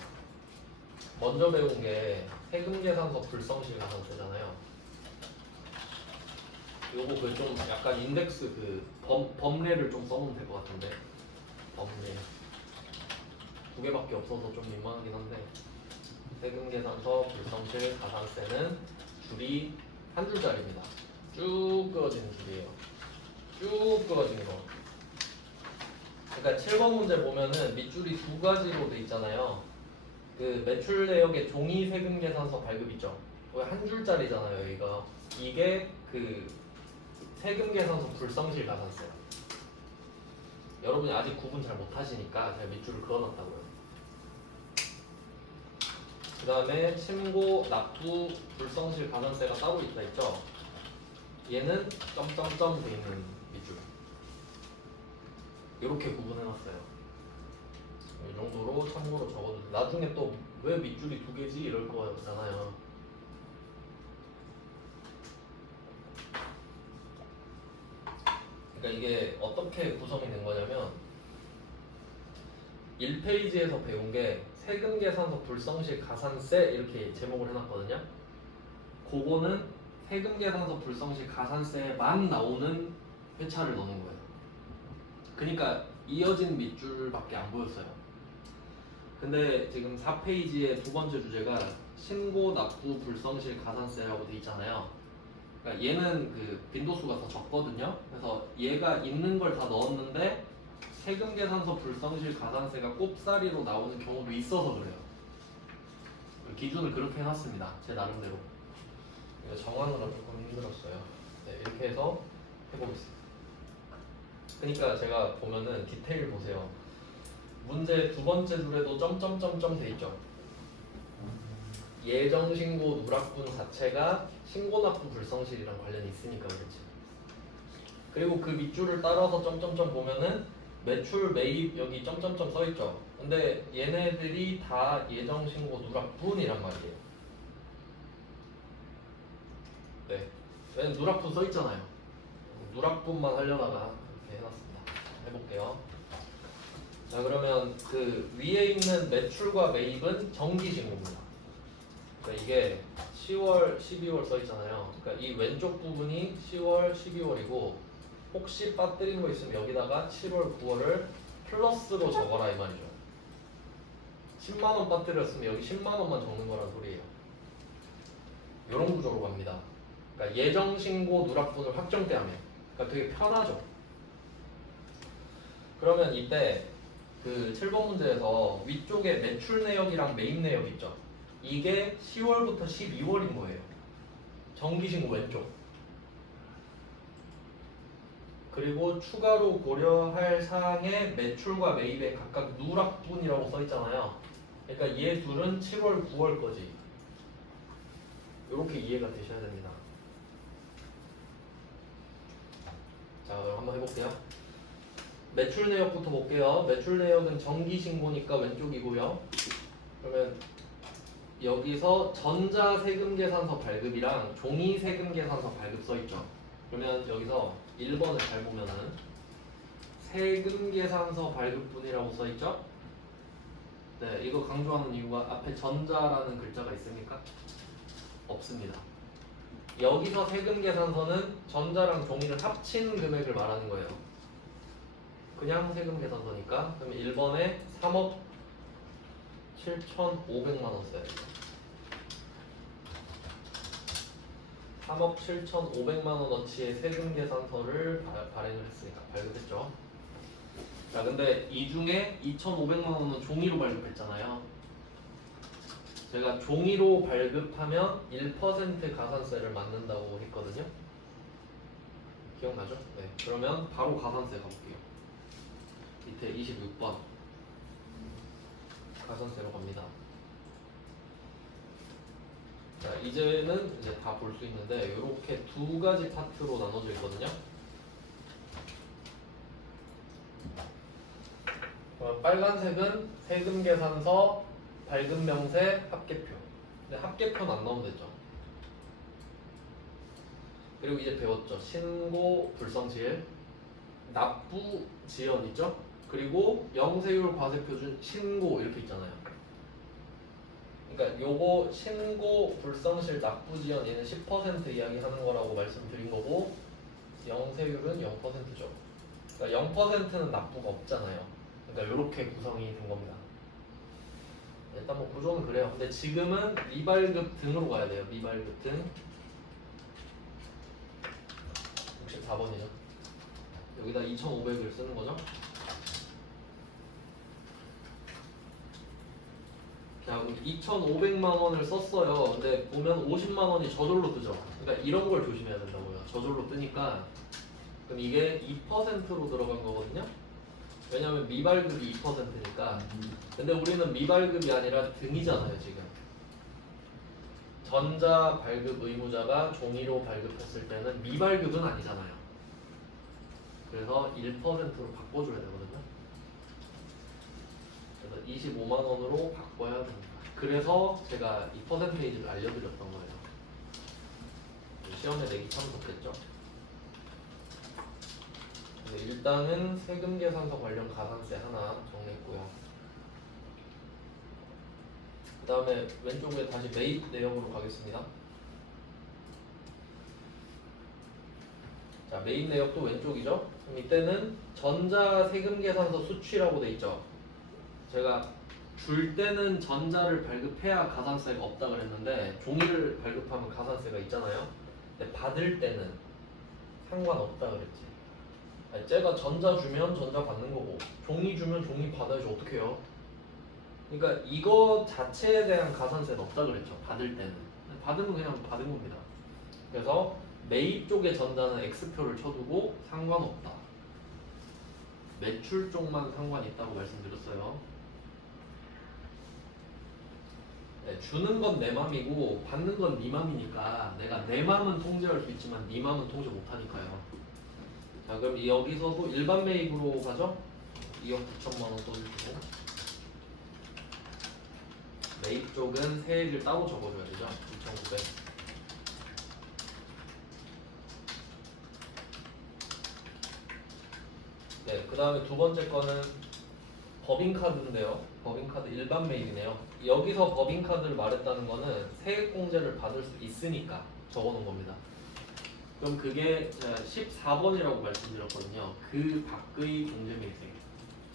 먼저 배운 게 세금계산서 불성실 가산세잖아요. 요거 그 좀 약간 인덱스 그 범례를 좀 써놓으면 될 것 같은데, 범례 2개밖에 없어서 좀 민망하긴 한데, 세금계산서 불성실 가산세는 줄이 한 줄짜리입니다. 쭉 그어진 줄이에요. 쭉 그어진 거. 그러니까 7번 문제 보면은 밑줄이 두 가지로 돼 있잖아요. 그 매출 내역의 종이 세금 계산서 발급 있죠. 거기 한 줄짜리잖아요. 여기가 이게 그 세금 계산서 불성실 가산세요. 여러분이 아직 구분 잘 못하시니까 제가 밑줄을 그어놨다고요. 그 다음에 신고, 납부, 불성실 가산세가 따로 있다 했죠. 얘는 점점점 돼 있는 밑줄. 이렇게 구분해놨어요. 이 정도로 참고로 적어도 돼. 나중에 또 왜 밑줄이 두 개지 이럴 거잖아요. 그러니까 이게 어떻게 구성이 된 거냐면 1페이지에서 배운 게 세금 계산서 불성실 가산세 이렇게 제목을 해놨거든요. 그거는 세금 계산서 불성실 가산세만 나오는 회차를 넣는 거예요. 그러니까 이어진 밑줄밖에 안 보였어요. 근데 지금 4페이지의 두 번째 주제가 신고, 납부, 불성실 가산세라고 돼 있잖아요. 그러니까 얘는 그 빈도수가 더 적거든요. 그래서 얘가 있는 걸 다 넣었는데 세금 계산서 불성실 가산세가 꼽사리로 나오는 경우도 있어서 그래요. 기준을 그렇게 해놨습니다. 제 나름대로. 이거 정하느라 조금 힘들었어요. 네, 이렇게 해서 해보겠습니다. 그러니까 제가 보면은 디테일 보세요. 문제 두 번째 줄에도 점점점점 돼 있죠. 예정신고 누락분 자체가 신고납부 불성실이랑 관련이 있으니까 그렇지. 그리고 그 밑줄을 따라서 점점점 보면은 매출, 매입 여기 점점점 써 있죠. 근데 얘네들이 다 예정신고 누락분이란 말이에요. 네. 왜냐면 누락분 써 있잖아요. 누락분만 하려다가 이렇게 해놨습니다. 해볼게요. 자, 그러면 그 위에 있는 매출과 매입은 정기신고입니다. 그러니까 이게 10월, 12월 써 있잖아요. 그러니까 이 왼쪽 부분이 10월, 12월이고 혹시 빠뜨린 거 있으면 여기다가 7월, 9월을 플러스로 적어라 이 말이죠. 10만 원 빠뜨렸으면 여기 10만 원만 적는 거란 소리예요. 이런 구조로 갑니다. 그러니까 예정 신고 누락분을 확정때 하면 그러니까 되게 편하죠. 그러면 이때 그 7번 문제에서 위쪽에 매출 내역이랑 매입 내역 있죠. 이게 10월부터 12월인 거예요. 정기신고 왼쪽. 그리고 추가로 고려할 사항에 매출과 매입에 각각 누락분이라고 써 있잖아요. 그러니까 얘 둘은 7월, 9월 거지. 이렇게 이해가 되셔야 됩니다. 자, 그럼 한번 해볼게요. 매출 내역부터 볼게요. 매출 내역은 정기신고니까 왼쪽이고요. 그러면 여기서 전자세금계산서 발급이랑 종이세금계산서 발급 써있죠. 그러면 여기서 1번을 잘 보면은 세금계산서 발급분이라고 써있죠. 네, 이거 강조하는 이유가 앞에 전자라는 글자가 있습니까? 없습니다. 여기서 세금계산서는 전자랑 종이를 합친 금액을 말하는 거예요. 그냥 세금계산서니까. 그럼 1번에 3억 7,500만 원 써야 돼요. 3억 7,500만 원어치의 세금 계산서를 발행을 했으니까 발급했죠. 자, 근데 이 중에 2,500만 원은 종이로 발급했잖아요. 제가 종이로 발급하면 1% 가산세를 맞는다고 했거든요. 기억나죠? 네. 그러면 바로 가산세 가볼게요. 밑에 26번 가산세로 갑니다. 자, 이제는 이제 다 볼 수 있는데 이렇게 두 가지 파트로 나눠져 있거든요. 빨간색은 세금계산서, 발급명세, 합계표. 근데 합계표는 안 나오면 되죠. 그리고 이제 배웠죠. 신고, 불성실, 납부, 지연 있죠. 그리고 영세율, 과세표준, 신고 이렇게 있잖아요. 그러니까 요거 신고, 불성실, 납부지연 얘는 10% 이야기 하는 거라고 말씀드린 거고 영세율은 0%죠. 그러니까 0%는 납부가 없잖아요. 그러니까 이렇게 구성이 된 겁니다. 일단 뭐 구조는 그래요. 근데 지금은 미발급 등으로 가야 돼요. 미발급 등 64번이죠. 여기다 2,500을 쓰는 거죠. 그럼 2,500만 원을 썼어요. 근데 보면 50만 원이 저절로 뜨죠. 그러니까 이런 걸 조심해야 된다고요. 저절로 뜨니까 그럼 이게 2%로 들어간 거거든요. 왜냐면 미발급이 2%니까. 근데 우리는 미발급이 아니라 등이잖아요, 지금. 전자 발급 의무자가 종이로 발급했을 때는 미발급은 아니잖아요. 그래서 1%로 바꿔줘야 되거든요. 그래서 25만 원으로 바꿔야 됩니다. 그래서 제가 이 퍼센테이지를 알려드렸던 거예요. 시험에 내기 참 좋겠죠. 일단은 세금 계산서 관련 가산세 하나 정리했고요. 그 다음에 왼쪽에 다시 매입 내역으로 가겠습니다. 자, 매입 내역도 왼쪽이죠. 그럼 이때는 전자 세금 계산서 수취라고 돼 있죠. 제가 줄 때는 전자를 발급해야 가산세가 없다 그랬는데 종이를 발급하면 가산세가 있잖아요. 근데 받을 때는 상관없다 그랬지. 아니, 쟤가 전자 주면 전자 받는 거고 종이 주면 종이 받아야지 어떡해요. 그러니까 이거 자체에 대한 가산세는 없다 그랬죠. 받을 때는. 받으면 그냥 받은 겁니다. 그래서 매입 쪽의 전자는 X표를 쳐두고 상관없다. 매출 쪽만 상관이 있다고 말씀드렸어요. 네, 주는 건 내 맘이고 받는 건 네 맘이니까 내가 내 맘은 통제할 수 있지만 네 맘은 통제 못하니까요. 자, 그럼 여기서도 일반 매입으로 가죠? 2억 9천만 원 써주시고 매입 쪽은 세액을 따로 적어줘야 되죠. 2,900. 네, 그 다음에 두 번째 거는 법인카드인데요. 법인카드 일반 매입이네요. 여기서 법인카드를 말했다는 거는 세액공제를 받을 수 있으니까 적어놓은 겁니다. 그럼 그게 14번이라고 말씀드렸거든요. 그 밖의 공제매입세액.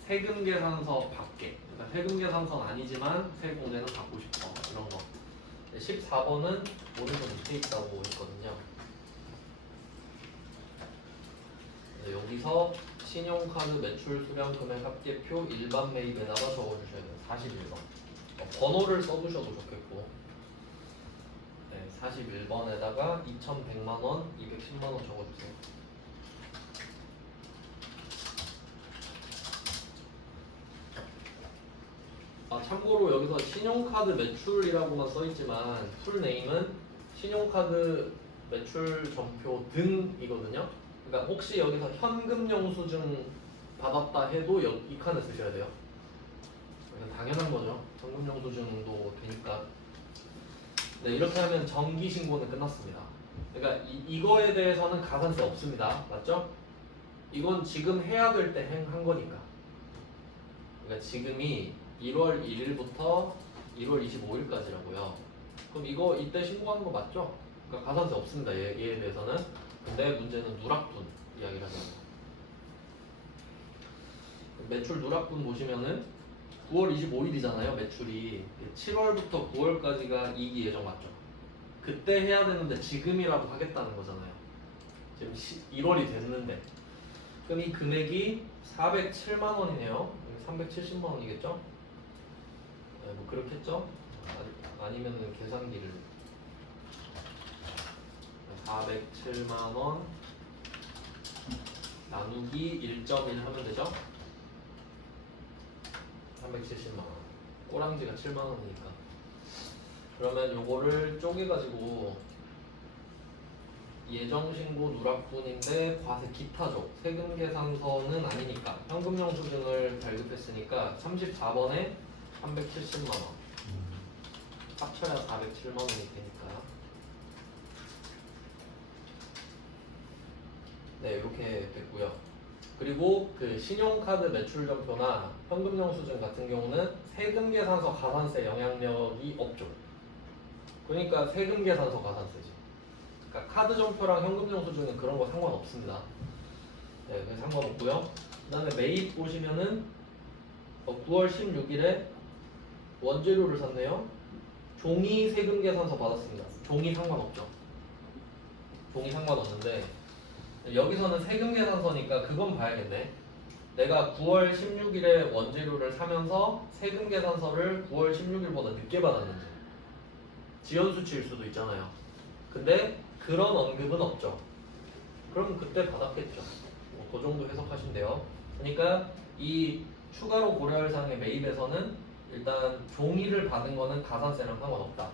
세금 계산서 밖에. 그러니까 세금 계산서는 아니지만 세액공제는 받고 싶어. 이런 거. 14번은 오른쪽 밑에 있다고 했거든요. 여기서 신용카드 매출 수령 금액 합계표 일반 매입에다가 적어주셔야 돼요. 41번. 번호를 써두셔도 좋겠고. 네, 41번에다가 2,100만원, 210만원 적어주세요. 참고로 여기서 신용카드 매출이라고만 써있지만 풀네임은 신용카드 매출 전표 등이거든요. 그러니까 혹시 여기서 현금 영수증 받았다 해도 이 칸을 쓰셔야 돼요. 당연한 거죠. 현금 영수증도 되니까. 네, 이렇게 하면 정기 신고는 끝났습니다. 그러니까 이거에 대해서는 가산세 없습니다. 맞죠? 이건 지금 해야 될 때 한 거니까. 그러니까 지금이 1월 1일부터 1월 25일까지라고요. 그럼 이거 이때 신고하는 거 맞죠? 그러니까 가산세 없습니다. 얘에 대해서는. 근데 문제는 누락분 이야기를 하는 거. 매출 누락분 보시면은 9월 25일이잖아요. 매출이 7월부터 9월까지가 이익이 예정 맞죠? 그때 해야 되는데 지금이라도 하겠다는 거잖아요. 지금 1월이 됐는데. 그럼 이 금액이 407만 원이네요. 370만 원이겠죠? 네, 뭐 그렇겠죠? 아니면은 계산기를 407만 원 나누기 1.1 하면 되죠? 370만 원. 꼬랑지가 7만 원이니까. 그러면 요거를 쪼개가지고 예정신고 누락분인데 과세 기타죠. 세금 계산서는 아니니까 현금 영수증을 발급했으니까 34번에 370만 원. 합쳐야 407만 원이 되니까. 네, 이렇게 됐고요. 그리고 그 신용카드 매출전표나 현금 영수증 같은 경우는 세금 계산서 가산세 영향력이 없죠. 그러니까 세금 계산서 가산세지. 그러니까 카드 전표랑 현금 영수증은 그런 거 상관없습니다. 네, 그래서 상관없고요. 그다음에 매입 보시면은 9월 16일에 원재료를 샀네요. 종이 세금 계산서 받았습니다. 종이 상관없죠. 종이 상관없는데 여기서는 세금 계산서니까 그건 봐야겠네. 내가 9월 16일에 원재료를 사면서 세금 계산서를 9월 16일보다 늦게 받았는지 지연 수치일 수도 있잖아요. 근데 그런 언급은 없죠. 그럼 그때 받았겠죠. 그 정도 해석하시면 돼요. 그러니까 이 추가로 고려할 사항의 매입에서는 일단 종이를 받은 거는 가산세랑 상관없다.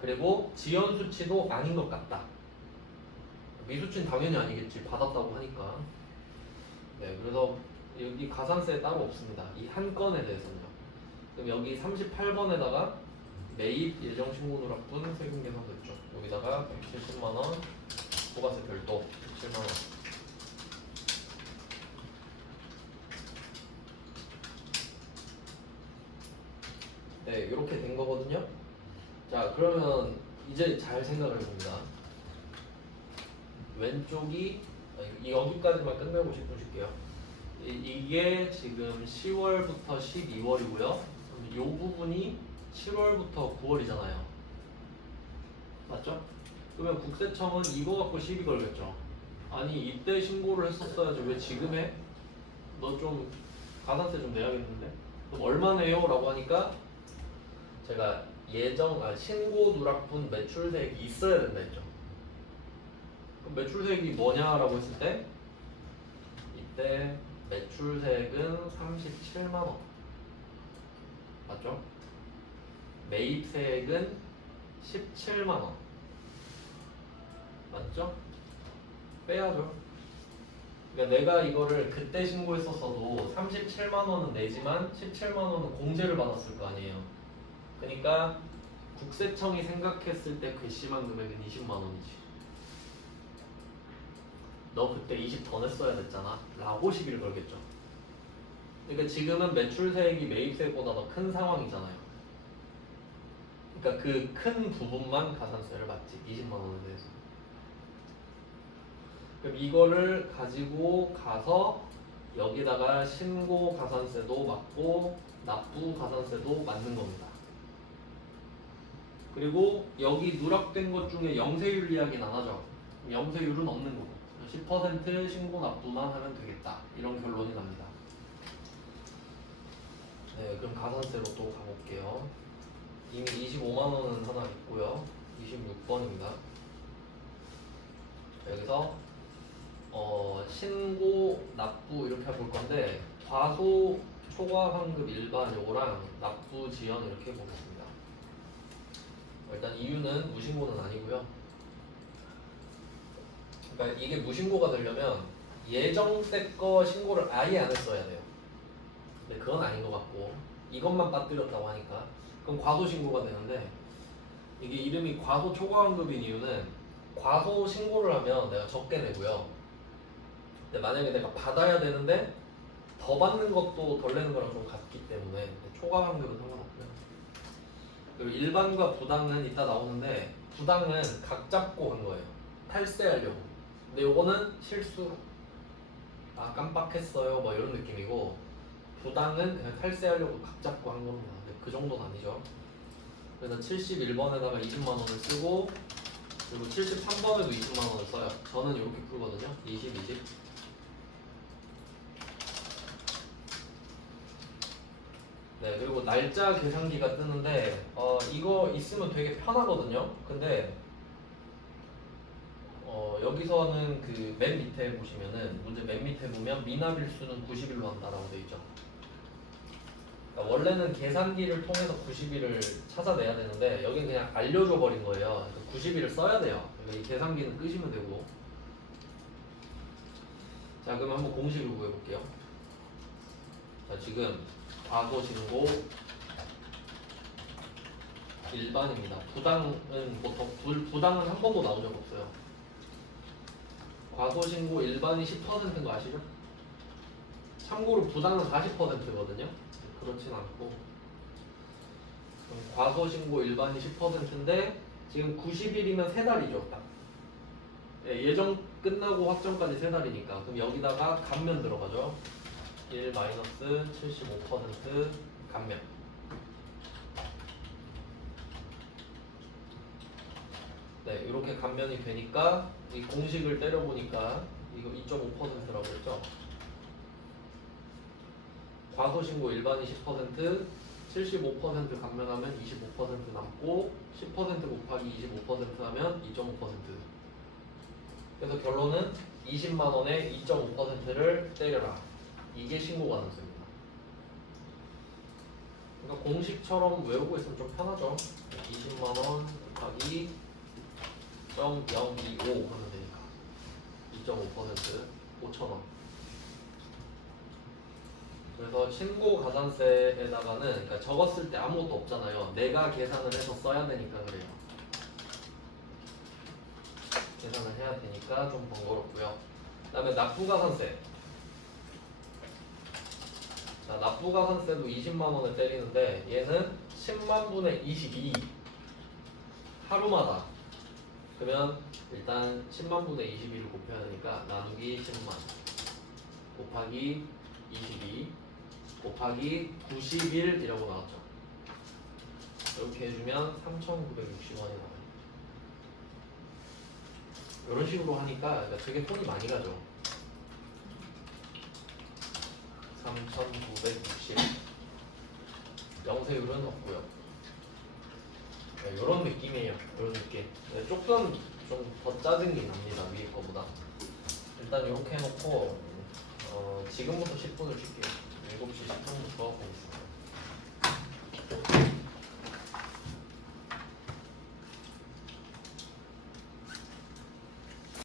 그리고 지연 수치도 아닌 것 같다. 미수치는 당연히 아니겠지. 받았다고 하니까. 네, 그래서 여기 가산세 따로 없습니다. 이 한 건에 대해서는요. 그럼 여기 38번에다가 매입 예정 신고 누락분 세금 계산서 있죠. 여기다가 170만 원, 부가세 별도 107만 원. 네, 이렇게 된 거거든요. 자, 그러면 이제 잘 생각을 해봅니다. 왼쪽이 여기까지만 끝내고 싶으실게요. 이게 지금 10월부터 12월이고요. 이 부분이 7월부터 9월이잖아요. 맞죠? 그러면 국세청은 이거 갖고 시비 걸겠죠. 아니 이때 신고를 했었어야지 왜 지금 해? 너 좀 가산세 좀 내야겠는데? 그럼 얼마 내요? 라고 하니까 제가 신고 누락분 매출세액이 있어야 된다 했죠. 그럼 매출세액이 뭐냐라고 했을 때 이때 매출세액은 37만 원 맞죠? 매입세액은 17만 원 맞죠? 빼야죠. 그러니까 내가 이거를 그때 신고했었어도 37만 원은 내지만 17만 원은 공제를 받았을 거 아니에요. 그러니까 국세청이 생각했을 때 괘씸한 금액은 20만 원이지. 너 그때 20 더 냈어야 됐잖아 라고 시비를 걸겠죠. 그러니까 지금은 매출세액이 매입세액보다 더 큰 상황이잖아요. 그러니까 그 큰 부분만 가산세를 받지 20만 원에 대해서. 그럼 이거를 가지고 가서 여기다가 신고 가산세도 맞고 납부 가산세도 맞는 겁니다. 그리고 여기 누락된 것 중에 영세율 이야기는 안 하죠. 영세율은 없는 거고 10% 신고 납부만 하면 되겠다. 이런 결론이 납니다. 네, 그럼 가산세로 또 가볼게요. 이미 25만 원은 하나 있고요. 26번입니다. 여기서 신고 납부 이렇게 볼 건데 과소 초과 환급 일반 요거랑 납부 지연 이렇게 보겠습니다. 일단 이유는 무신고는 아니고요. 그러니까 이게 무신고가 되려면 예정 때 거 신고를 아예 안 했어야 돼요. 근데 그건 아닌 것 같고 이것만 빠뜨렸다고 하니까 그럼 과소 신고가 되는데 이게 이름이 과소 초과 환급인 이유는 과소 신고를 하면 내가 적게 내고요. 근데 만약에 내가 받아야 되는데 더 받는 것도 덜 내는 거랑 좀 같기 때문에 초과 환급은 상관없고요. 그리고 일반과 부당은 이따 나오는데 부당은 각 잡고 한 거예요. 탈세하려고. 근데 요거는 실수. 아 깜빡했어요. 뭐 이런 느낌이고 부당은 그냥 탈세하려고 각 잡고 한 겁니다. 근데 그 정도는 아니죠. 그래서 71번에다가 20만 원을 쓰고 그리고 73번에도 20만 원을 써요. 저는 이렇게 풀거든요. 20, 20. 네, 그리고 날짜 계산기가 뜨는데 이거 있으면 되게 편하거든요. 근데 여기서는 그 맨 밑에 보시면은 문제 맨 밑에 보면 미납일수는 90일로 한다라고 되어 있죠. 그러니까 원래는 계산기를 통해서 90일을 찾아내야 되는데 여기는 그냥 알려줘 버린 거예요. 90일을 써야 돼요. 그러니까 이 계산기는 끄시면 되고. 자, 그럼 한번 공식을 구해볼게요. 자, 지금 과거 신고 일반입니다. 부당은 부당은 한 번도 나온 적 없어요. 과거 신고 일반이 10%인 거 아시죠? 참고로 부당은 40%거든요. 그렇진 않고 과거 신고 일반이 10%인데 지금 90일이면 3달이죠. 딱. 예정 끝나고 확정까지 3달이니까 그럼 여기다가 감면 들어가죠. 1 마이너스 75% 감면. 네, 이렇게 감면이 되니까 이 공식을 때려보니까 이거 2.5%라고 했죠. 과소신고 일반이 10%, 75% 감면하면 25% 남고 10% 곱하기 25% 하면 2.5%. 그래서 결론은 20만 원에 2.5%를 때려라. 이게 신고 가능성입니다. 그러니까 공식처럼 외우고 있으면 좀 편하죠. 20만 원 곱하기 0.025 하면 되니까 2.5% 5,000원. 그래서 신고 가산세에다가는 그러니까 적었을 때 아무것도 없잖아요. 내가 계산을 해서 써야 되니까 그래요. 계산을 해야 되니까 좀 번거롭고요. 그 다음에 납부가산세. 자, 납부가산세도 20만 원을 때리는데 얘는 10만 분의 22 하루마다. 그러면 일단 10만 분의 22를 곱해야 되니까 나누기 10만 곱하기 22 곱하기 91이라고 나왔죠. 이렇게 해주면 3,960원이 나와요. 이런 식으로 하니까 되게 손이 많이 가죠. 3,960 영세율은 없고요. 네, 이런 느낌이에요. 이런 느낌. 네, 조금 좀 더 짜증이 납니다. 위에 거보다. 일단 이렇게 해놓고 지금부터 10분을 쉴게요. 7시 10분부터 보겠습니다.